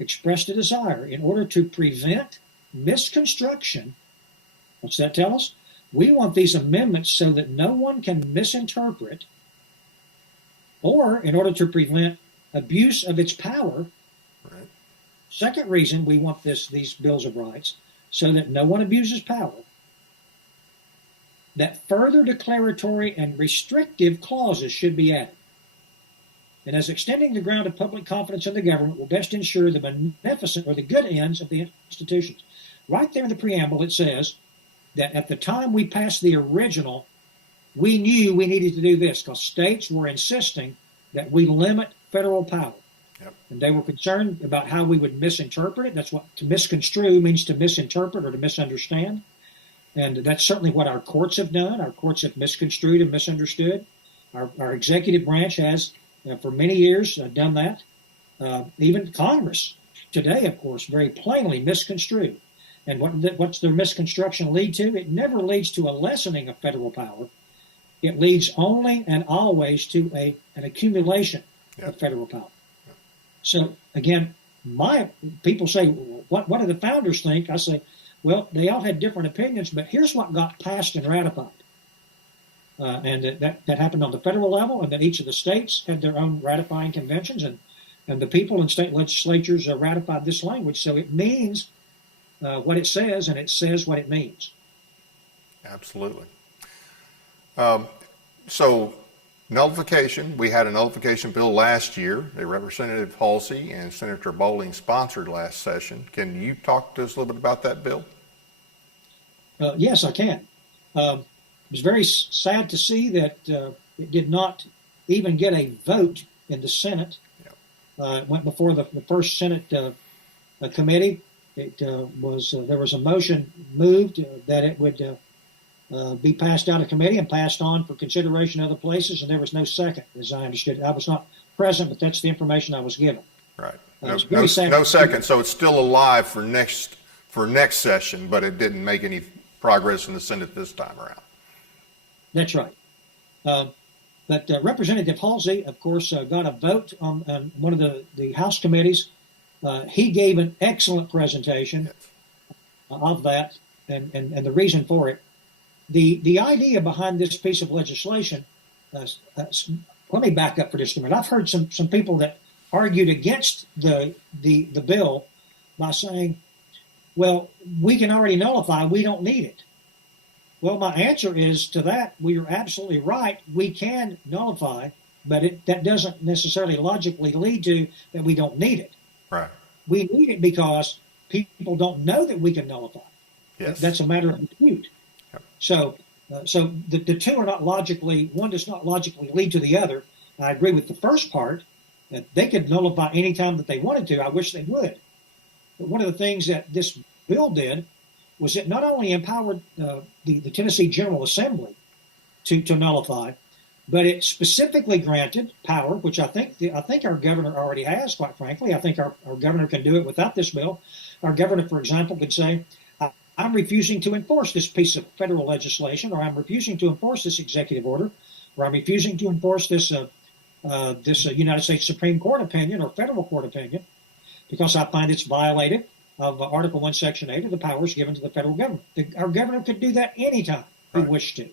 expressed a desire in order to prevent misconstruction. What's that tell us? We want these amendments so that no one can misinterpret, or in order to prevent abuse of its power. Right. Second reason we want these Bills of Rights, so that no one abuses power, that further declaratory and restrictive clauses should be added. And as extending the ground of public confidence in the government will best ensure the beneficent or the good ends of the institutions. Right there in the preamble, it says that at the time we passed the original, we knew we needed to do this because states were insisting that we limit federal power. Yep. And they were concerned about how we would misinterpret it. That's what to misconstrue means, to misinterpret or to misunderstand. And that's certainly what our courts have done. Our courts have misconstrued and misunderstood. Our executive branch has, for many years, done that. Even Congress today, of course, very plainly misconstrued. And what's their misconstruction lead to? It never leads to a lessening of federal power. It leads only and always to an accumulation of federal power. Yep. So again, people say, what do the founders think? I say, well, they all had different opinions, but here's what got passed and ratified. And that happened on the federal level, and that each of the states had their own ratifying conventions, and the people in state legislatures ratified this language. So it means what it says, and it says what it means. Absolutely. So nullification, we had a nullification bill last year that Representative Halsey and Senator Bowling sponsored last session. Can you talk to us a little bit about that bill? Yes, I can. It was very sad to see that it did not even get a vote in the Senate. Yep. It went before the first Senate committee. There was a motion moved that it would be passed out of committee and passed on for consideration other places, and there was no second, as I understood. I was not present, but that's the information I was given. Right. No second, so it's still alive for next session, but it didn't make any progress in the Senate this time around. That's right. But Representative Halsey, of course, got a vote on one of the House committees. He gave an excellent presentation of that and the reason for it. The idea behind this piece of legislation, let me back up for just a minute. I've heard some people that argued against the bill by saying, well, we can already nullify, we don't need it. Well, my answer is to that, we are absolutely right. We can nullify, but that doesn't necessarily logically lead to that we don't need it. Right. We need it because people don't know that we can nullify. Yes. That's a matter of dispute. Yep. So the two are not logically, one does not logically lead to the other. I agree with the first part, that they could nullify any time that they wanted to. I wish they would. But one of the things that this bill did was it not only empowered the Tennessee General Assembly to nullify, but it specifically granted power, which I think our governor already has, quite frankly. I think our governor can do it without this bill. Our governor, for example, could say, I'm refusing to enforce this piece of federal legislation, or I'm refusing to enforce this executive order, or I'm refusing to enforce this United States Supreme Court opinion or federal court opinion because I find it's violated of Article 1, Section 8 of the powers given to the federal government. Our governor could do that anytime he wished to.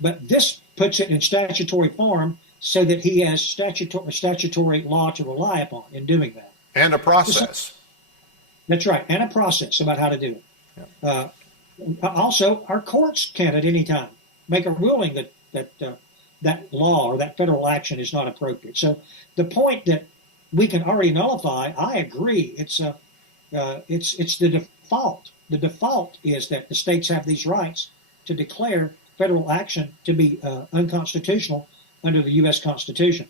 But this puts it in statutory form so that he has statutory law to rely upon in doing that. And a process. That's right, and a process about how to do it. Yeah. Also, our courts can at any time make a ruling that law or that federal action is not appropriate. So the point that we can already nullify, I agree. It's the default. The default is that the states have these rights to declare federal action to be unconstitutional under the U.S. Constitution.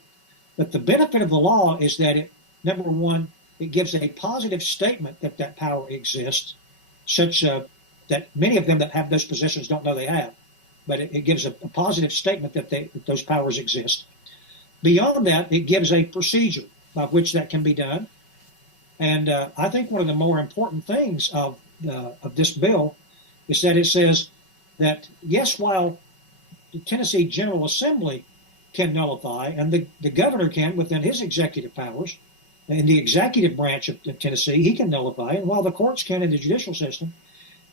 But the benefit of the law is that it, number one, it gives a positive statement that that power exists, such that many of them that have those positions don't know they have. But it gives a positive statement that those powers exist. Beyond that, it gives a procedure by which that can be done. And I think one of the more important things of this bill is that it says that, yes, while the Tennessee General Assembly can nullify, and the governor can within his executive powers, in the executive branch of Tennessee, he can nullify, and while the courts can in the judicial system,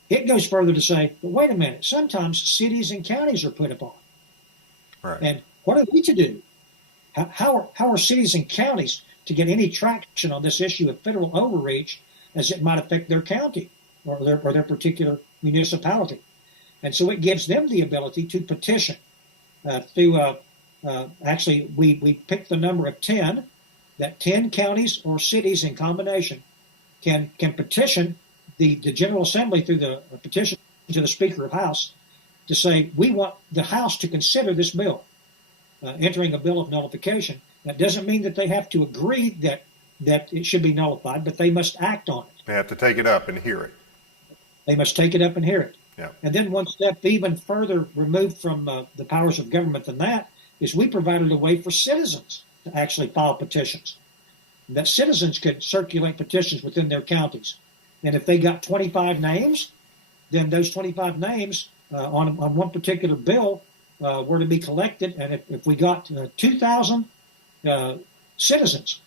it goes further to say, but wait a minute, sometimes cities and counties are put upon. Right. And what are we to do? How are cities and counties to get any traction on this issue of federal overreach as it might affect their county or their particular municipality? And so it gives them the ability to petition actually, we picked the number of 10, that 10 counties or cities in combination can petition the General Assembly through the petition to the Speaker of House to say, we want the House to consider this bill, entering a bill of nullification. That doesn't mean that they have to agree that it should be nullified, but they must act on it. They have to take it up and hear it. They must take it up and hear it. Yeah. And then one step even further removed from the powers of government than that is we provided a way for citizens to actually file petitions. That citizens could circulate petitions within their counties. And if they got 25 names, then those 25 names on one particular bill were to be collected. And if we got 2,000 citizens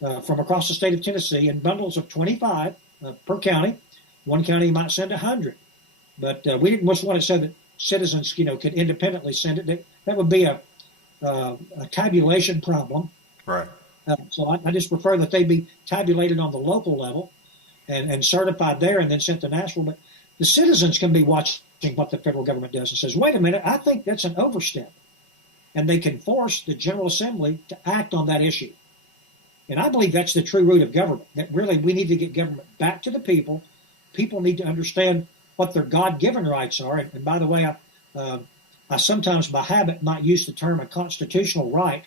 from across the state of Tennessee in bundles of 25 per county, one county might send 100. But we didn't just want to say that citizens, could independently send it. That would be a tabulation problem. Right. So I just prefer that they be tabulated on the local level and certified there and then sent to national. But the citizens can be watching what the federal government does and says, wait a minute, I think that's an overstep. And they can force the General Assembly to act on that issue. And I believe that's the true root of government, that really we need to get government back to the people. People need to understand what their God-given rights are. And by the way, I sometimes by habit might use the term a constitutional right.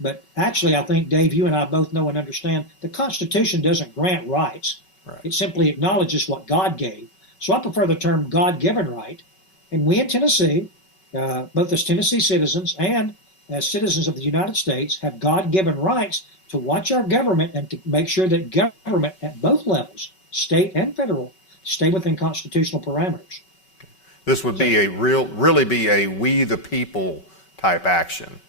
But actually, I think, Dave, you and I both know and understand the Constitution doesn't grant rights. Right. It simply acknowledges what God gave. So I prefer the term God-given right. And we in Tennessee, both as Tennessee citizens and as citizens of the United States, have God-given rights to watch our government and to make sure that government at both levels, state and federal, stay within constitutional parameters. This would be really be a we the people type action.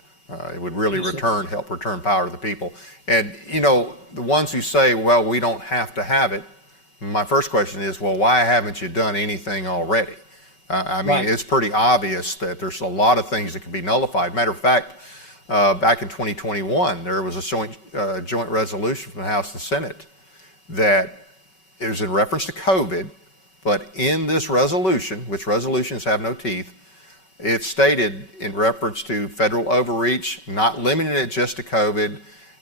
It would really help return power to the people. And, the ones who say, well, we don't have to have it, my first question is, well, why haven't you done anything already? I mean, right. It's pretty obvious that there's a lot of things that can be nullified. Matter of fact, back in 2021, there was a joint resolution from the House and Senate that it was in reference to COVID, but in this resolution, which resolutions have no teeth, it stated in reference to federal overreach, not limiting it just to COVID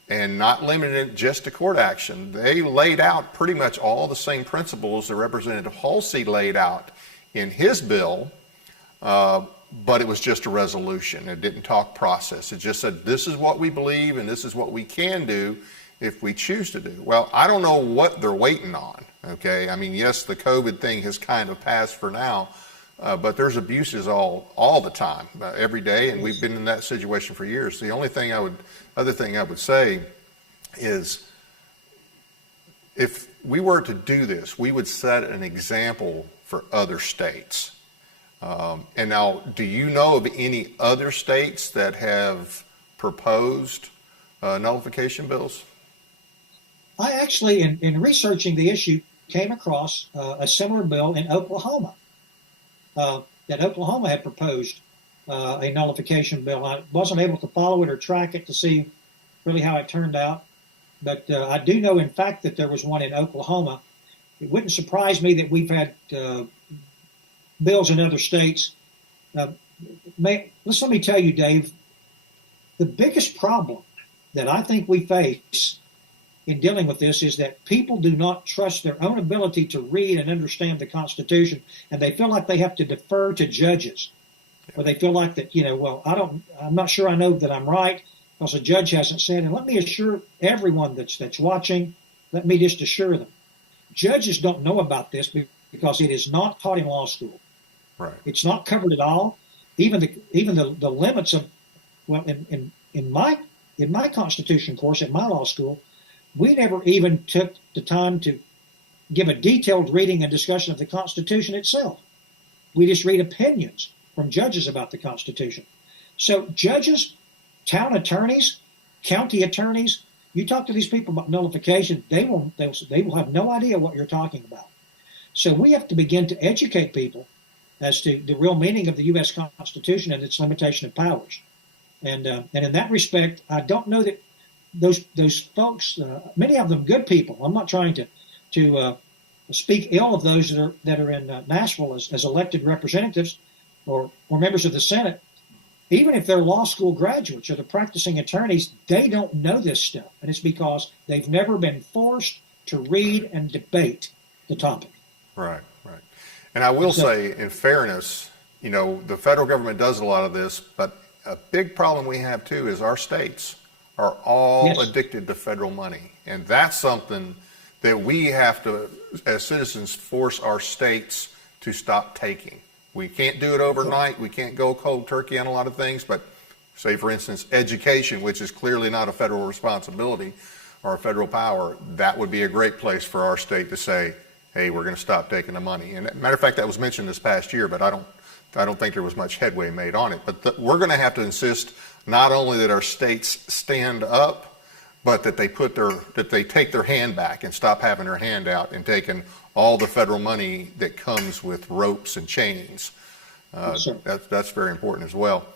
and not limiting it just to court action. They laid out pretty much all the same principles that Representative Halsey laid out in his bill, but it was just a resolution. It didn't talk process. It just said, this is what we believe and this is what we can do if we choose to do. Well, I don't know what they're waiting on, okay? I mean, yes, the COVID thing has kind of passed for now, But there's abuses all the time, every day, and we've been in that situation for years. The only thing other thing I would say is, if we were to do this, we would set an example for other states. And now, do you know of any other states that have proposed nullification bills? I actually, in researching the issue, came across a similar bill in Oklahoma. That Oklahoma had proposed a nullification bill. I wasn't able to follow it or track it to see really how it turned out. But I do know, in fact, that there was one in Oklahoma. It wouldn't surprise me that we've had bills in other states. Let me tell you, Dave, the biggest problem that I think we face in dealing with this is that people do not trust their own ability to read and understand the Constitution, and they feel like they have to defer to judges, or they feel like that, I'm not sure I know that I'm right because a judge hasn't said. And let me assure everyone that's watching, let me just assure them, judges don't know about this because it is not taught in law school. Right. It's not covered at all. Even the limits of, in my Constitution course at my law school, we never even took the time to give a detailed reading and discussion of the Constitution itself. We just read opinions from judges about the Constitution. So judges, town attorneys, county attorneys, you talk to these people about nullification, they will have no idea what you're talking about. So we have to begin to educate people as to the real meaning of the U.S. Constitution and its limitation of powers. And in that respect, I don't know that those folks, many of them good people. I'm not trying to speak ill of those that are in Nashville as elected representatives or members of the Senate. Even if they're law school graduates or they're practicing attorneys, they don't know this stuff, and it's because they've never been forced to read and debate the topic. Right. And I will say, in fairness, the federal government does a lot of this, but a big problem we have too is our states are all addicted to federal money. And that's something that we have to, as citizens, force our states to stop taking. We can't do it overnight. We can't go cold turkey on a lot of things. But say, for instance, education, which is clearly not a federal responsibility or a federal power, that would be a great place for our state to say, hey, we're going to stop taking the money. And matter of fact, that was mentioned this past year, but I don't think there was much headway made on it. But we're going to have to insist not only that our states stand up, but that they take their hand back and stop having their hand out and taking all the federal money that comes with ropes and chains. That's very important as well.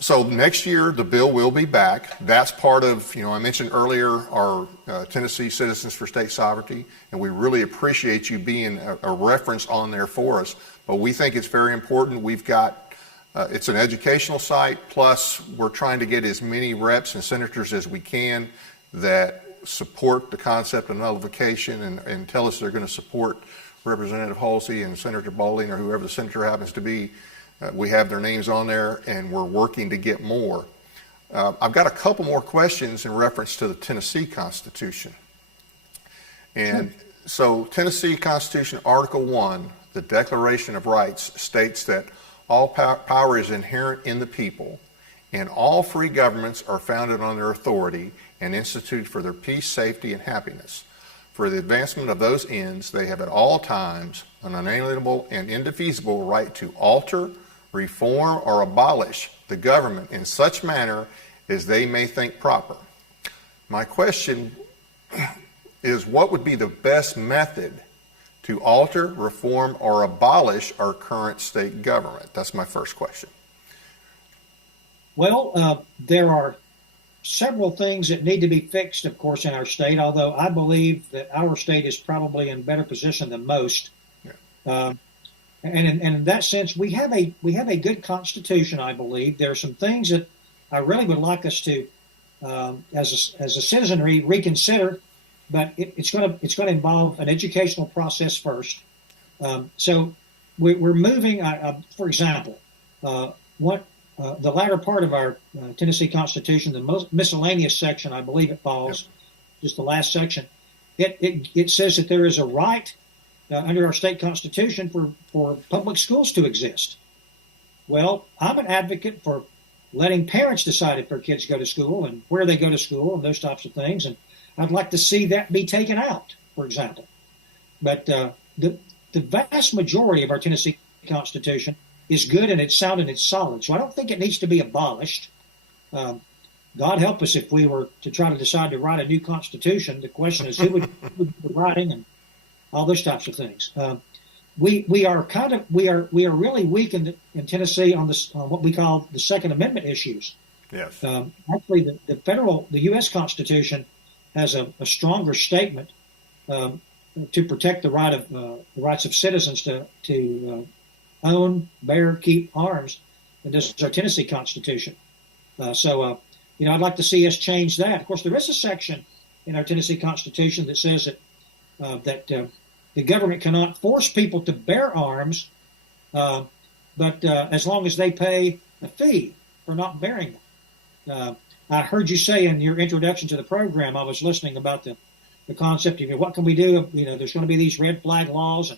So next year, the bill will be back. That's part of, I mentioned earlier our Tennessee Citizens for State Sovereignty, and we really appreciate you being a reference on there for us. But we think it's very important. We've got, it's an educational site, plus we're trying to get as many reps and senators as we can that support the concept of nullification and tell us they're going to support Representative Halsey and Senator Bowling or whoever the senator happens to be. We have their names on there, and we're working to get more. I've got a couple more questions in reference to the Tennessee Constitution. And so Tennessee Constitution, Article 1, the Declaration of Rights, states that all power is inherent in the people, and all free governments are founded on their authority and instituted for their peace, safety, and happiness. For the advancement of those ends, they have at all times an unalienable and indefeasible right to alter, reform, or abolish the government in such manner as they may think proper. My question is, what would be the best method to alter, reform, or abolish our current state government? That's my first question. Well, there are several things that need to be fixed, of course, in our state, although I believe that our state is probably in better position than most. Yeah. And in that sense, we have a good constitution, I believe. There are some things that I really would like us to, as a citizenry, reconsider, but it's going to involve an educational process first. So we're moving. For example, the latter part of our Tennessee Constitution, the miscellaneous section, I believe it falls, just the last section. It says that there is a right under our state constitution for public schools to exist. Well, I'm an advocate for letting parents decide if their kids go to school and where they go to school and those types of things. And I'd like to see that be taken out, for example. But the vast majority of our Tennessee Constitution is good and it's sound and it's solid. So I don't think it needs to be abolished. God help us if we were to try to decide to write a new Constitution. The question is who would be writing and all those types of things. We are really weak in Tennessee on what we call the Second Amendment issues. Yes. Actually, the U.S. Constitution has a stronger statement to protect the rights of citizens to own, bear, keep arms than does our Tennessee Constitution. I'd like to see us change that. Of course, there is a section in our Tennessee Constitution that says that the government cannot force people to bear arms, but as long as they pay a fee for not bearing them. I heard you say in your introduction to the program, I was listening about the concept of what can we do? There's going to be these red flag laws,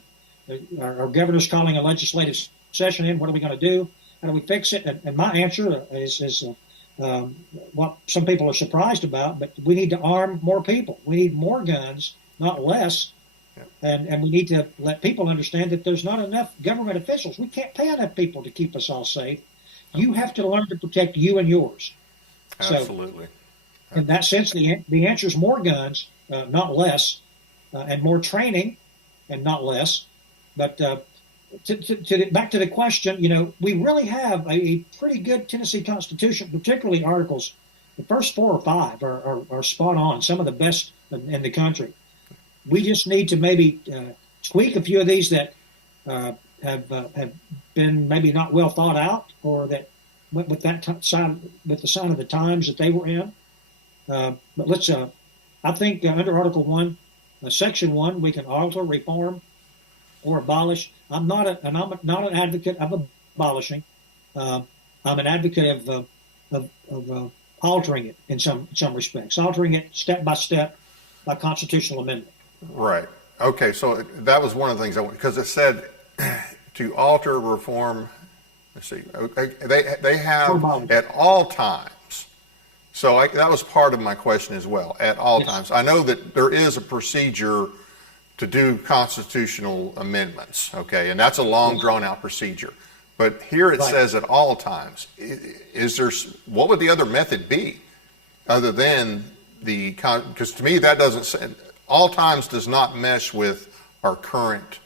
and our governor's calling a legislative session in. What are we going to do? How do we fix it? And my answer is what some people are surprised about, but we need to arm more people. We need more guns, not less. And we need to let people understand that there's not enough government officials. We can't pay enough people to keep us all safe. You have to learn to protect you and yours. Absolutely. So, in that sense, the answer is more guns, not less, and more training, and not less. But back to the question, we really have a pretty good Tennessee Constitution, particularly articles. The first 4 or 5 are spot on, some of the best in the country. We just need to maybe tweak a few of these that have been maybe not well thought out, or that went with the sign of the times that they were in. But let's. I think under Article 1, Section 1, we can alter, reform, or abolish. I'm not an advocate of abolishing. I'm an advocate of altering it in some respects, altering it step by step by constitutional amendment. Right. Okay. So that was one of the things because it said to alter, reform. Let's see. They have at all times. So that was part of my question as well. At all times, I know that there is a procedure to do constitutional amendments. Okay, and that's a long, drawn-out procedure. But here it says at all times. What would the other method be, other than because to me that doesn't say. All times does not mesh with our current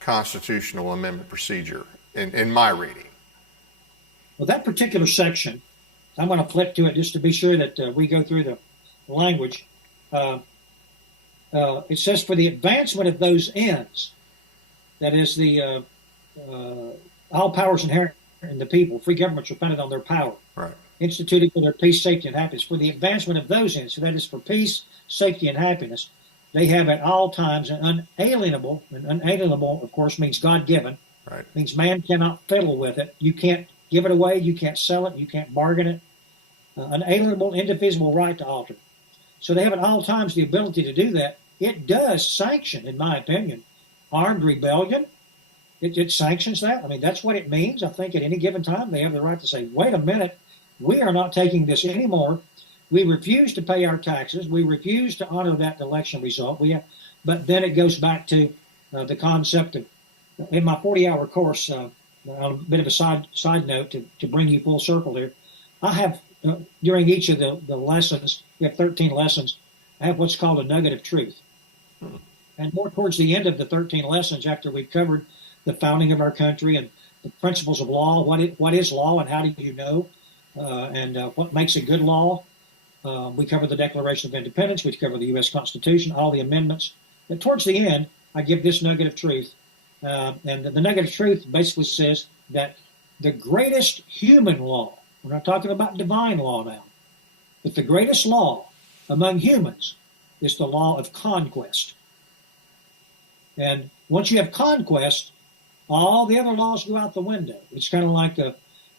constitutional amendment procedure in my reading. Well, that particular section, I'm going to flip to it just to be sure that we go through the language. It says, for the advancement of those ends, that is the all powers inherent in the people, free governments are founded on their power. Right. Instituted for their peace, safety, and happiness. For the advancement of those ends, so that is for peace, safety, and happiness, they have at all times an unalienable, and unalienable, of course, means God-given. Right. Means man cannot fiddle with it. You can't give it away. You can't sell it. You can't bargain it. Unalienable, indivisible right to alter. So they have at all times the ability to do that. It does sanction, in my opinion, armed rebellion. It sanctions that. I mean, that's what it means. I think at any given time they have the right to say, wait a minute, we are not taking this anymore. We refuse to pay our taxes. We refuse to honor that election result. But then it goes back to the concept of, in my 40-hour course, a bit of a side note to bring you full circle here. I have, during each of the lessons, we have 13 lessons, I have what's called a nugget of truth. And more towards the end of the 13 lessons, after we've covered the founding of our country and the principles of law, what is law and how do you know, and what makes a good law. We cover the Declaration of Independence, we cover the U.S. Constitution, all the amendments. But towards the end, I give this nugget of truth. And the nugget of truth basically says that the greatest human law, we're not talking about divine law now, but the greatest law among humans is the law of conquest. And once you have conquest, all the other laws go out the window. It's kind of like,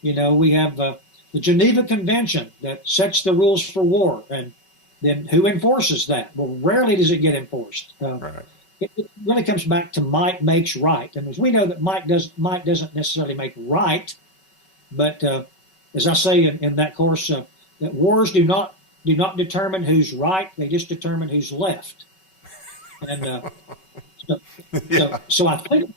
we have the Geneva Convention that sets the rules for war. And then who enforces that? Well, rarely does it get enforced. Right. it really comes back to might makes right. And as we know that might doesn't necessarily make right, but as I say in that course, that wars do not determine who's right; they just determine who's left. And so, Yeah. so I think,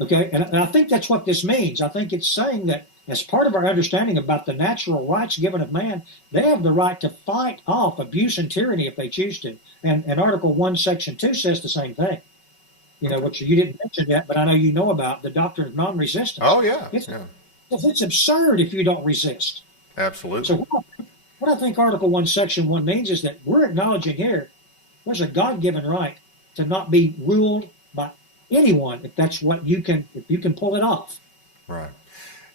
okay, and I think that's what this means. I think it's saying that as part of our understanding about the natural rights given of man, they have the right to fight off abuse and tyranny if they choose to. And Article 1, Section 2 says the same thing. You know, which you didn't mention yet, but I know you know about the doctrine of non-resistance. Oh, yeah. It's absurd if you don't resist. Absolutely. So what I think Article 1, Section 1 means is that we're acknowledging here there's a God-given right to not be ruled by anyone if you can pull it off. Right.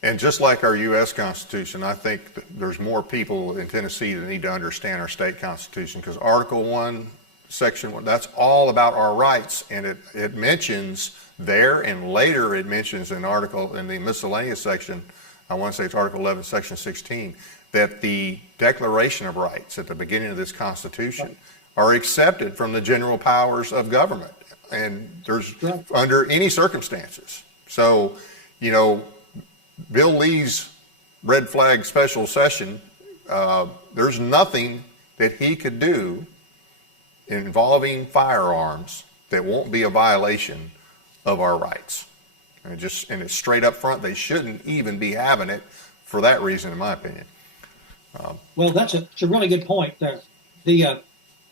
And just like our U.S. Constitution, I think that there's more people in Tennessee that need to understand our state constitution, because Article 1, Section 1, that's all about our rights. And it mentions there, and later it mentions in the miscellaneous section, I want to say it's Article 11, Section 16, that the Declaration of Rights at the beginning of this Constitution are accepted from the general powers of government. And there's under any circumstances. So, you know, Bill Lee's red flag special session, there's nothing that he could do involving firearms that won't be a violation of our rights. And it's straight up front. They shouldn't even be having it for that reason, in my opinion. Well, that's a really good point there.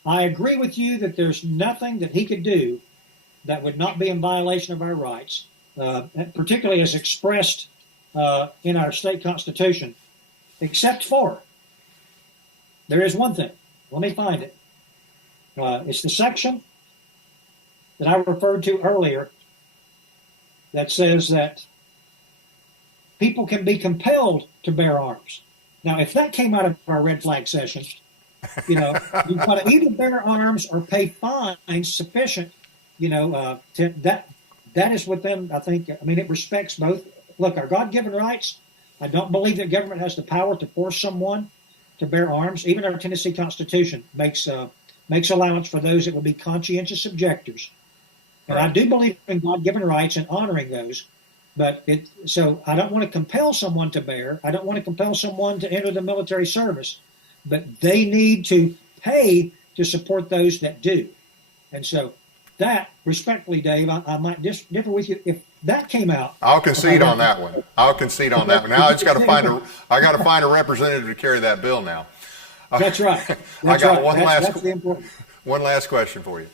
I agree with you that there's nothing that he could do that would not be in violation of our rights, particularly as expressed in our state constitution, except for there is one thing. Let me find it. It's the section that I referred to earlier that says that people can be compelled to bear arms. Now, if that came out of our red flag session, you know, you've got to either bear arms or pay fines sufficient, you know, that is within, I think, I mean, it respects both. Look, our God-given rights, I don't believe that government has the power to force someone to bear arms. Even our Tennessee Constitution makes allowance for those that will be conscientious objectors. And I do believe in God-given rights and honoring those. But so I don't want to compel someone to bear. I don't want to compel someone to enter the military service. But they need to pay to support those that do. And so that, respectfully, Dave, I might differ with you. If that came out, I'll concede on that one. Now I just got to find a representative to carry that bill now. That's right. I got right. one last question for you.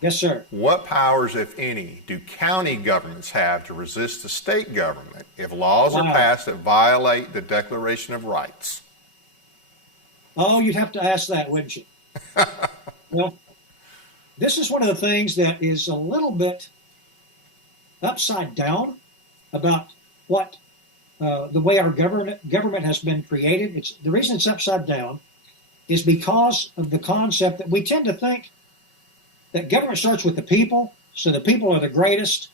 Yes, sir. What powers, if any, do county governments have to resist the state government if laws are passed that violate the Declaration of Rights? Oh, you'd have to ask that, wouldn't you? Well, this is one of the things that is a little bit upside down about what the way our government has been created. The reason it's upside down is because of the concept that we tend to think that government starts with the people, so the people are the greatest,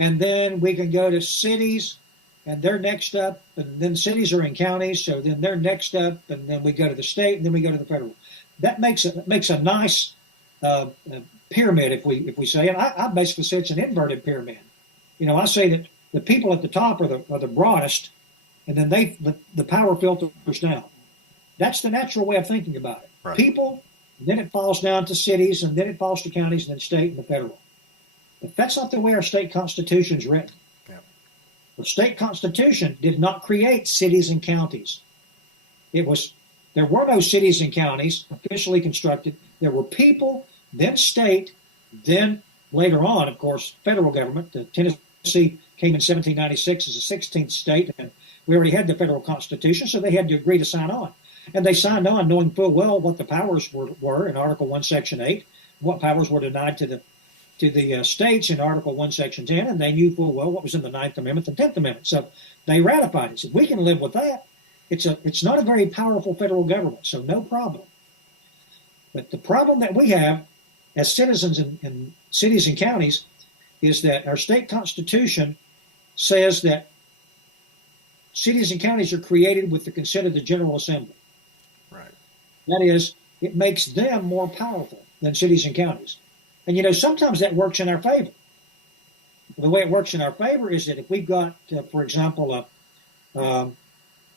and then we can go to cities, and they're next up, and then cities are in counties, so then they're next up, and then we go to the state, and then we go to the federal. That makes a nice pyramid, if we say, and I basically say it's an inverted pyramid. You know, I say that the people at the top are the broadest, and then the power filters down. That's the natural way of thinking about it. Right. People, then it falls down to cities, and then it falls to counties, and then state and the federal. But that's not the way our state constitution is written. Yep. The state constitution did not create cities and counties. There were no cities and counties officially constructed. There were people, then state, then later on, of course, federal government. Tennessee came in 1796 as a 16th state, and we already had the federal constitution, so they had to agree to sign on. And they signed on knowing full well what the powers were in Article 1, Section 8, what powers were denied to the states in Article 1, Section 10, and they knew full well what was in the 9th Amendment and 10th Amendment. So they ratified it. So we can live with that. It's not a very powerful federal government, so no problem. But the problem that we have as citizens in cities and counties is that our state constitution says that cities and counties are created with the consent of the General Assembly. Right. That is, it makes them more powerful than cities and counties. And sometimes that works in our favor. The way it works in our favor is that if we've got, for example, a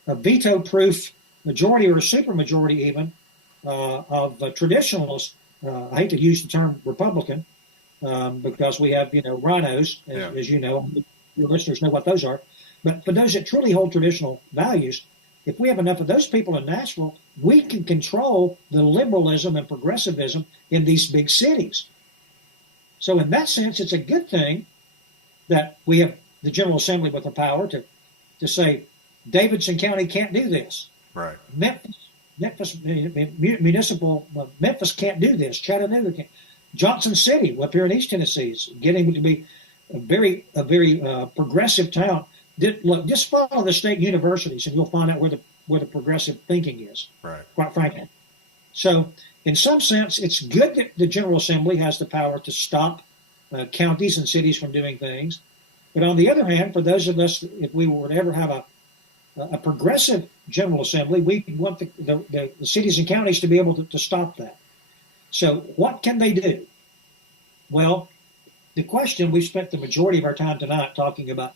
veto-proof majority or a supermajority even of traditionalists, I hate to use the term Republican because we have, rhinos, as you know, your listeners know what those are. But for those that truly hold traditional values, if we have enough of those people in Nashville, we can control the liberalism and progressivism in these big cities. So in that sense, it's a good thing that we have the General Assembly with the power to say, Davidson County can't do this. Right. Memphis can't do this. Chattanooga can't. Johnson City, up here in East Tennessee, is getting to be a very progressive town. Look, just follow the state universities, and you'll find out where the progressive thinking is. Right. Quite frankly. So, in some sense, it's good that the General Assembly has the power to stop counties and cities from doing things. But on the other hand, for those of us, if we were to ever have a progressive General Assembly, we want the cities and counties to be able to stop that. So what can they do? Well, the question, we've spent the majority of our time tonight talking about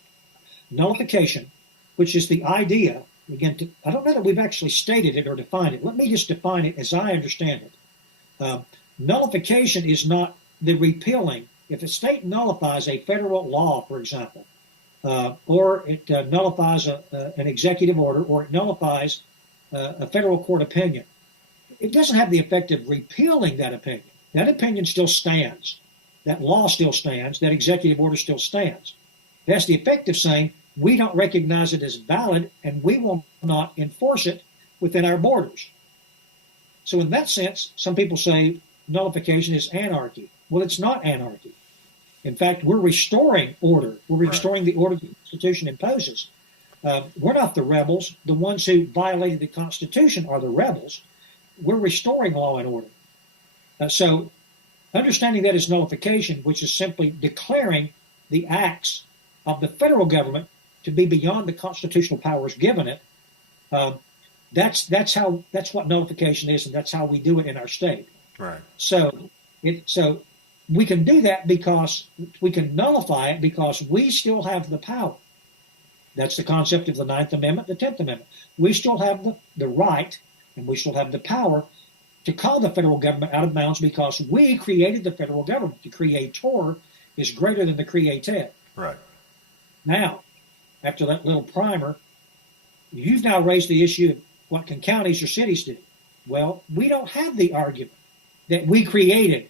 nullification, which is the idea, again, I don't know that we've actually stated it or defined it. Let me just define it as I understand it. Nullification is not the repealing. If a state nullifies a federal law, for example, or it nullifies an executive order, or it nullifies a federal court opinion, it doesn't have the effect of repealing that opinion. That opinion still stands. That law still stands. That executive order still stands. It has the effect of saying, we don't recognize it as valid, and we will not enforce it within our borders. So in that sense, some people say nullification is anarchy. Well, it's not anarchy. In fact, we're restoring order. We're restoring the order the Constitution imposes. We're not the rebels. The ones who violated the Constitution are the rebels. We're restoring law and order. So understanding that as nullification, which is simply declaring the acts of the federal government to be beyond the constitutional powers given it, that's what nullification is, and that's how we do it in our state. Right. So we can do that because we can nullify it because we still have the power. That's the concept of the Ninth Amendment, the 10th Amendment. We still have the right, and we still have the power to call the federal government out of bounds because we created the federal government. The creator is greater than the created. Right. Now, after that little primer, you've now raised the issue of what can counties or cities do? Well, we don't have the argument that we created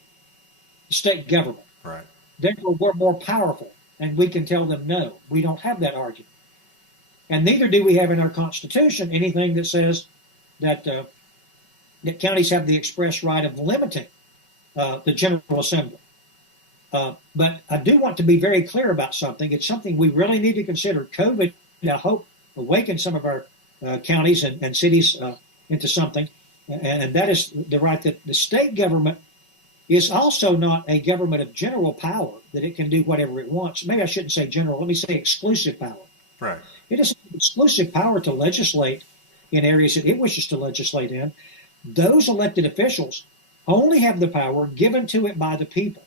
state government. Right. Therefore, we're more powerful, and we can tell them no. We don't have that argument. And neither do we have in our Constitution anything that says that counties have the express right of limiting the General Assembly. But I do want to be very clear about something. It's something we really need to consider. COVID, I hope, awakened some of our counties and cities into something, and that is the right that the state government is also not a government of general power, that it can do whatever it wants. Maybe I shouldn't say general. Let me say exclusive power. Right. It is exclusive power to legislate in areas that it wishes to legislate in. Those elected officials only have the power given to it by the people.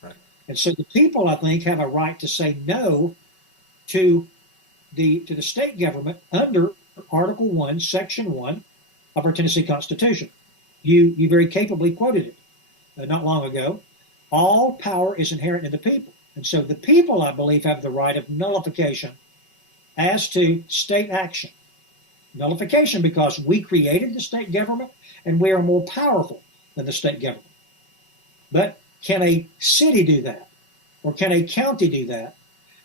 Right. And so the people, I think, have a right to say no to the state government under Article 1, Section 1 of our Tennessee Constitution. You very capably quoted it not long ago. All power is inherent in the people. And so the people, I believe, have the right of nullification as to state action. Nullification because we created the state government and we are more powerful than the state government. But can a city do that? Or can a county do that?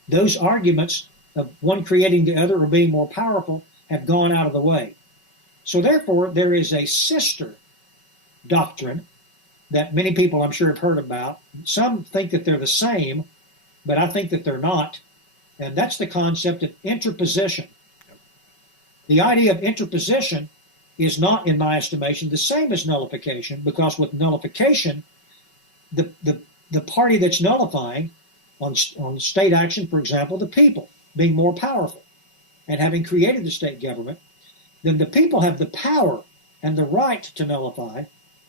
Those arguments of one creating the other or being more powerful have gone out of the way. So therefore, there is a sister doctrine that many people I'm sure have heard about. Some think that they're the same, but I think that they're not. And that's the concept of interposition. The idea of interposition is not, in my estimation, the same as nullification, because with nullification, the party that's nullifying on state action, for example, the people being more powerful and having created the state government, then the people have the power and the right to nullify,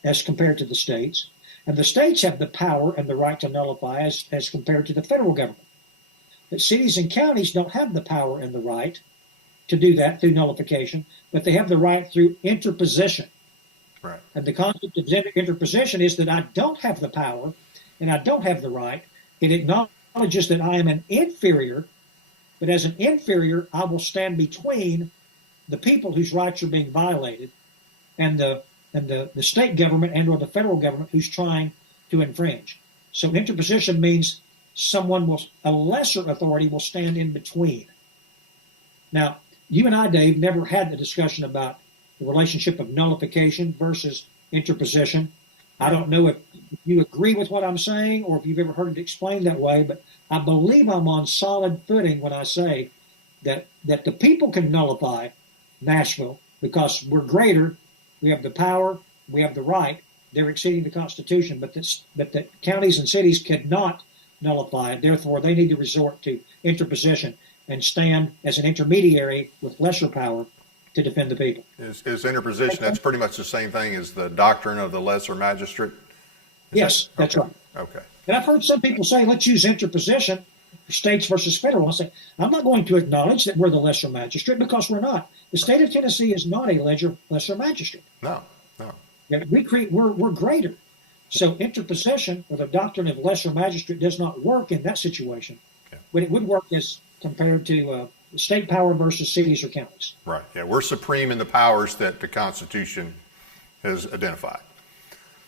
as compared to the states, and the states have the power and the right to nullify as compared to the federal government. But cities and counties don't have the power and the right to do that through nullification, but they have the right through interposition. Right. And the concept of interposition is that I don't have the power and I don't have the right. It acknowledges that I am an inferior, but as an inferior, I will stand between the people whose rights are being violated and the state government and or the federal government who's trying to infringe. So interposition means a lesser authority will stand in between. Now, you and I, Dave, never had the discussion about the relationship of nullification versus interposition. I don't know if you agree with what I'm saying or if you've ever heard it explained that way, but I believe I'm on solid footing when I say that the people can nullify Nashville because we're greater, we have the power, we have the right, they're exceeding the Constitution, but the counties and cities cannot nullify it. Therefore, they need to resort to interposition and stand as an intermediary with lesser power to defend the people. Is interposition, that's pretty much the same thing as the doctrine of the lesser magistrate? Yes, that's right. Okay. And I've heard some people say, let's use interposition, states versus federal. I say, I'm not going to acknowledge that we're the lesser magistrate because we're not. The state of Tennessee is not a lesser magistrate. No. We're greater. So interposition or the doctrine of lesser magistrate does not work in that situation, but it would work as compared to state power versus cities or counties. Right. Yeah, we're supreme in the powers that the Constitution has identified.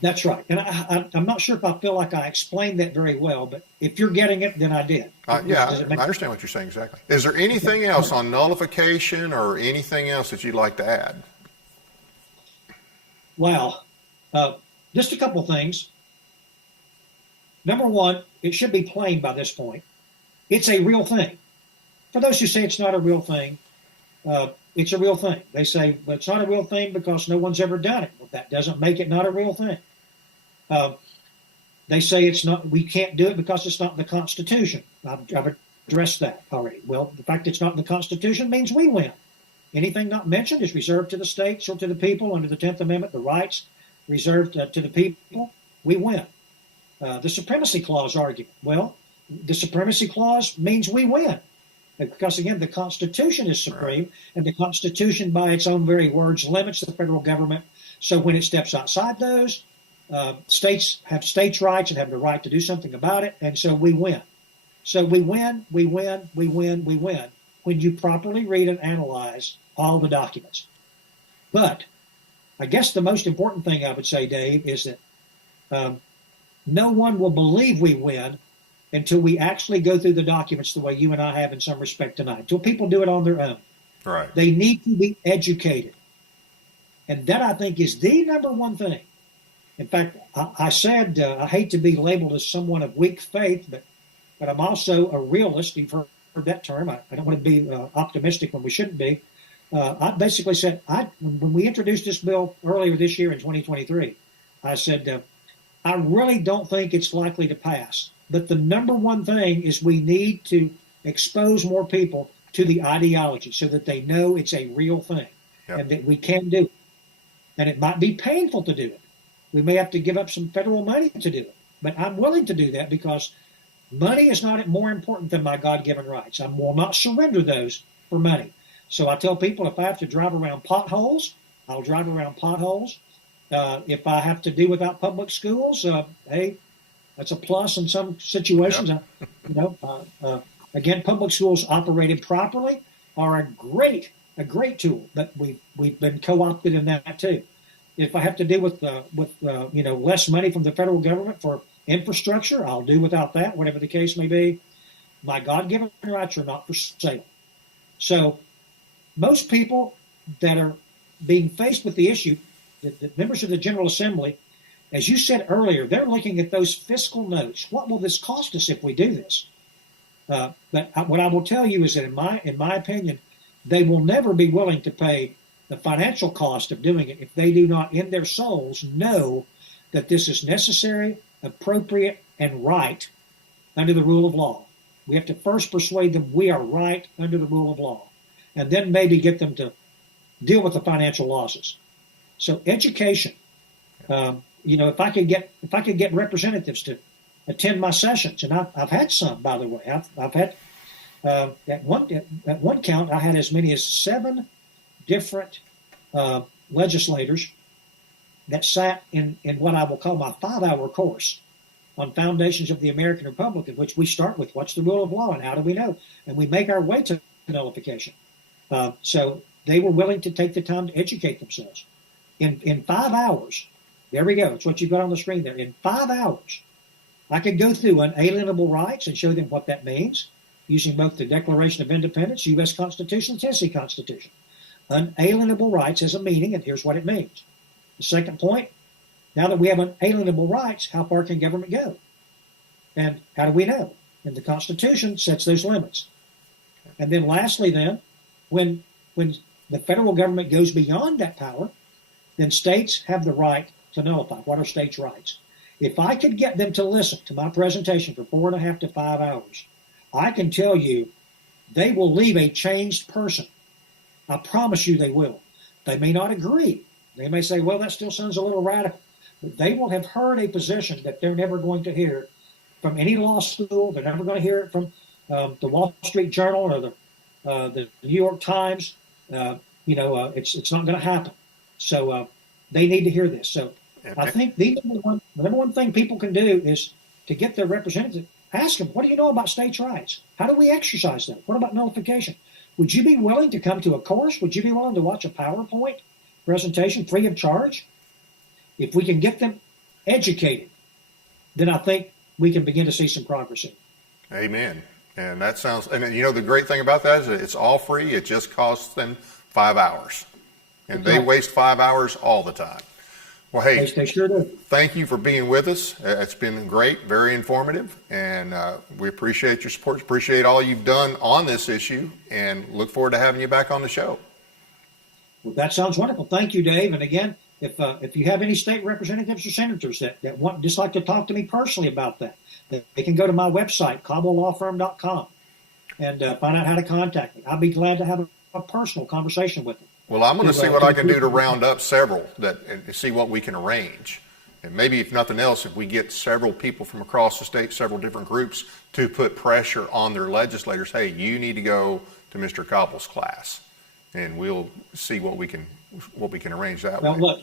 That's right. And I'm not sure if I feel like I explained that very well, but if you're getting it, then I did. I understand what you're saying exactly. Is there anything else on nullification or anything else that you'd like to add? Wow. Just a couple things. Number one, it should be plain by this point. It's a real thing. For those who say it's not a real thing, it's a real thing. They say, but it's not a real thing because no one's ever done it. Well, that doesn't make it not a real thing. They say it's not. We can't do it because it's not in the Constitution. I've addressed that already. Well, the fact it's not in the Constitution means we win. Anything not mentioned is reserved to the states or to the people under the 10th Amendment. The rights reserved to the people, we win. The Supremacy Clause argument. Well, the Supremacy Clause means we win. Because, again, the Constitution is supreme, right, and the Constitution, by its own very words, limits the federal government. So when it steps outside those, states have states' rights and have the right to do something about it, and so we win. So we win when you properly read and analyze all the documents. But I guess the most important thing I would say, Dave, is that no one will believe we win until we actually go through the documents the way you and I have in some respect tonight, until people do it on their own. Right. They need to be educated. And that, I think, is the number one thing. In fact, I said I hate to be labeled as someone of weak faith, but I'm also a realist. You've heard that term. I don't want to be optimistic when we shouldn't be. I basically said, when we introduced this bill earlier this year in 2023, I said, I really don't think it's likely to pass. But the number one thing is we need to expose more people to the ideology so that they know it's a real thing, and that we can do it. And it might be painful to do it. We may have to give up some federal money to do it. But I'm willing to do that because money is not more important than my God-given rights. I will not surrender those for money. So I tell people if I have to drive around potholes, I'll drive around potholes. If I have to do without public schools, hey, that's a plus in some situations. Yep. Again, public schools operated properly are a great tool, but we've been co-opted in that too. If I have to do with less money from the federal government for infrastructure, I'll do without that, whatever the case may be. My God-given rights are not for sale. So most people that are being faced with the issue, the members of the General Assembly, as you said earlier, they're looking at those fiscal notes. What will this cost us if we do this? But what I will tell you is that in my opinion, they will never be willing to pay the financial cost of doing it if they do not in their souls know that this is necessary, appropriate, and right under the rule of law. We have to first persuade them we are right under the rule of law, and then maybe get them to deal with the financial losses. So education. If I could get representatives to attend my sessions, and I've had some, by the way. I've had at one count, I had as many as 7 different legislators that sat in what I will call my 5-hour course on foundations of the American Republic, in which we start with what's the rule of law and how do we know, and we make our way to nullification. So they were willing to take the time to educate themselves. In 5 hours, there we go. It's what you've got on the screen there. In 5 hours, I could go through unalienable rights and show them what that means, using both the Declaration of Independence, U.S. Constitution, and Tennessee Constitution. Unalienable rights has a meaning, and here's what it means. The second point, now that we have unalienable rights, how far can government go? And how do we know? And the Constitution sets those limits. And then lastly, when the federal government goes beyond that power, then states have the right to nullify. What are states' rights? If I could get them to listen to my presentation for 4.5 to 5 hours, I can tell you they will leave a changed person. I promise you they will. They may not agree. They may say, well, that still sounds a little radical. But they will have heard a position that they're never going to hear from any law school. They're never going to hear it from the Wall Street Journal or the New York Times. It's not going to happen. So they need to hear this. So I think the number one thing people can do is to get their representative, ask them, what do you know about states' rights? How do we exercise them? What about nullification? Would you be willing to come to a course? Would you be willing to watch a PowerPoint presentation free of charge? If we can get them educated, then I think we can begin to see some progress here. Amen. And that sounds, and the great thing about that is that it's all free. It just costs them 5 hours. And they waste 5 hours all the time. Well, hey, they sure do. Thank you for being with us. It's been great, very informative, and we appreciate your support, appreciate all you've done on this issue, and look forward to having you back on the show. Well, that sounds wonderful. Thank you, Dave. And again, if you have any state representatives or senators that want just like to talk to me personally about that, they can go to my website, cobblelawfirm.com, and find out how to contact me. I'll be glad to have a personal conversation with them. Well, I'm going to see what I can do to round up several and see what we can arrange. And maybe if nothing else, if we get several people from across the state, several different groups to put pressure on their legislators, hey, you need to go to Mr. Cobble's class, and we'll see what we can arrange that way. Well, look,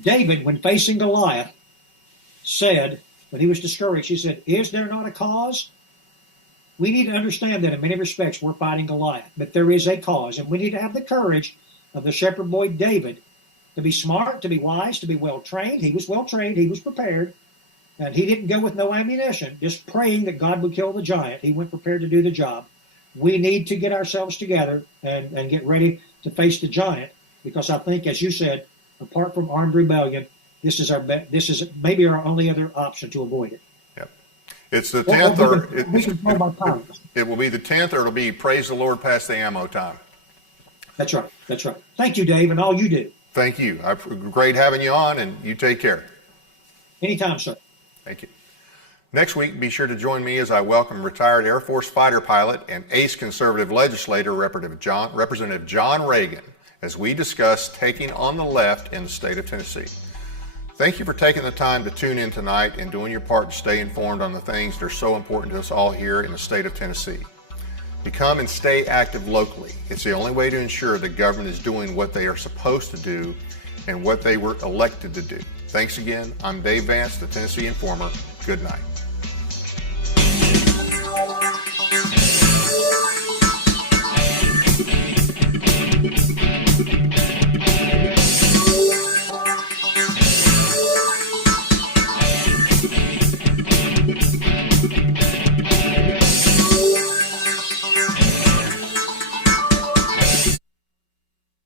David, when facing Goliath, said, when he was discouraged, he said, is there not a cause? We need to understand that in many respects we're fighting Goliath, but there is a cause, and we need to have the courage of the shepherd boy David to be smart, to be wise, to be well-trained. He was well-trained, he was prepared, and he didn't go with no ammunition, just praying that God would kill the giant. He went prepared to do the job. We need to get ourselves together and get ready to face the giant, because I think, as you said, apart from armed rebellion, this is maybe our only other option to avoid it. Yep. It's the 10th, it will be the 10th, or it'll be praise the Lord past the ammo time. That's right. Thank you, Dave, and all you do. Thank you. Great having you on, and you take care. Anytime, sir. Thank you. Next week, be sure to join me as I welcome retired Air Force fighter pilot and ace conservative legislator, Representative John Reagan, as we discuss taking on the left in the state of Tennessee. Thank you for taking the time to tune in tonight and doing your part to stay informed on the things that are so important to us all here in the state of Tennessee. Become and stay active locally. It's the only way to ensure the government is doing what they are supposed to do and what they were elected to do. Thanks again. I'm Dave Vance, the Tennessee Informer. Good night.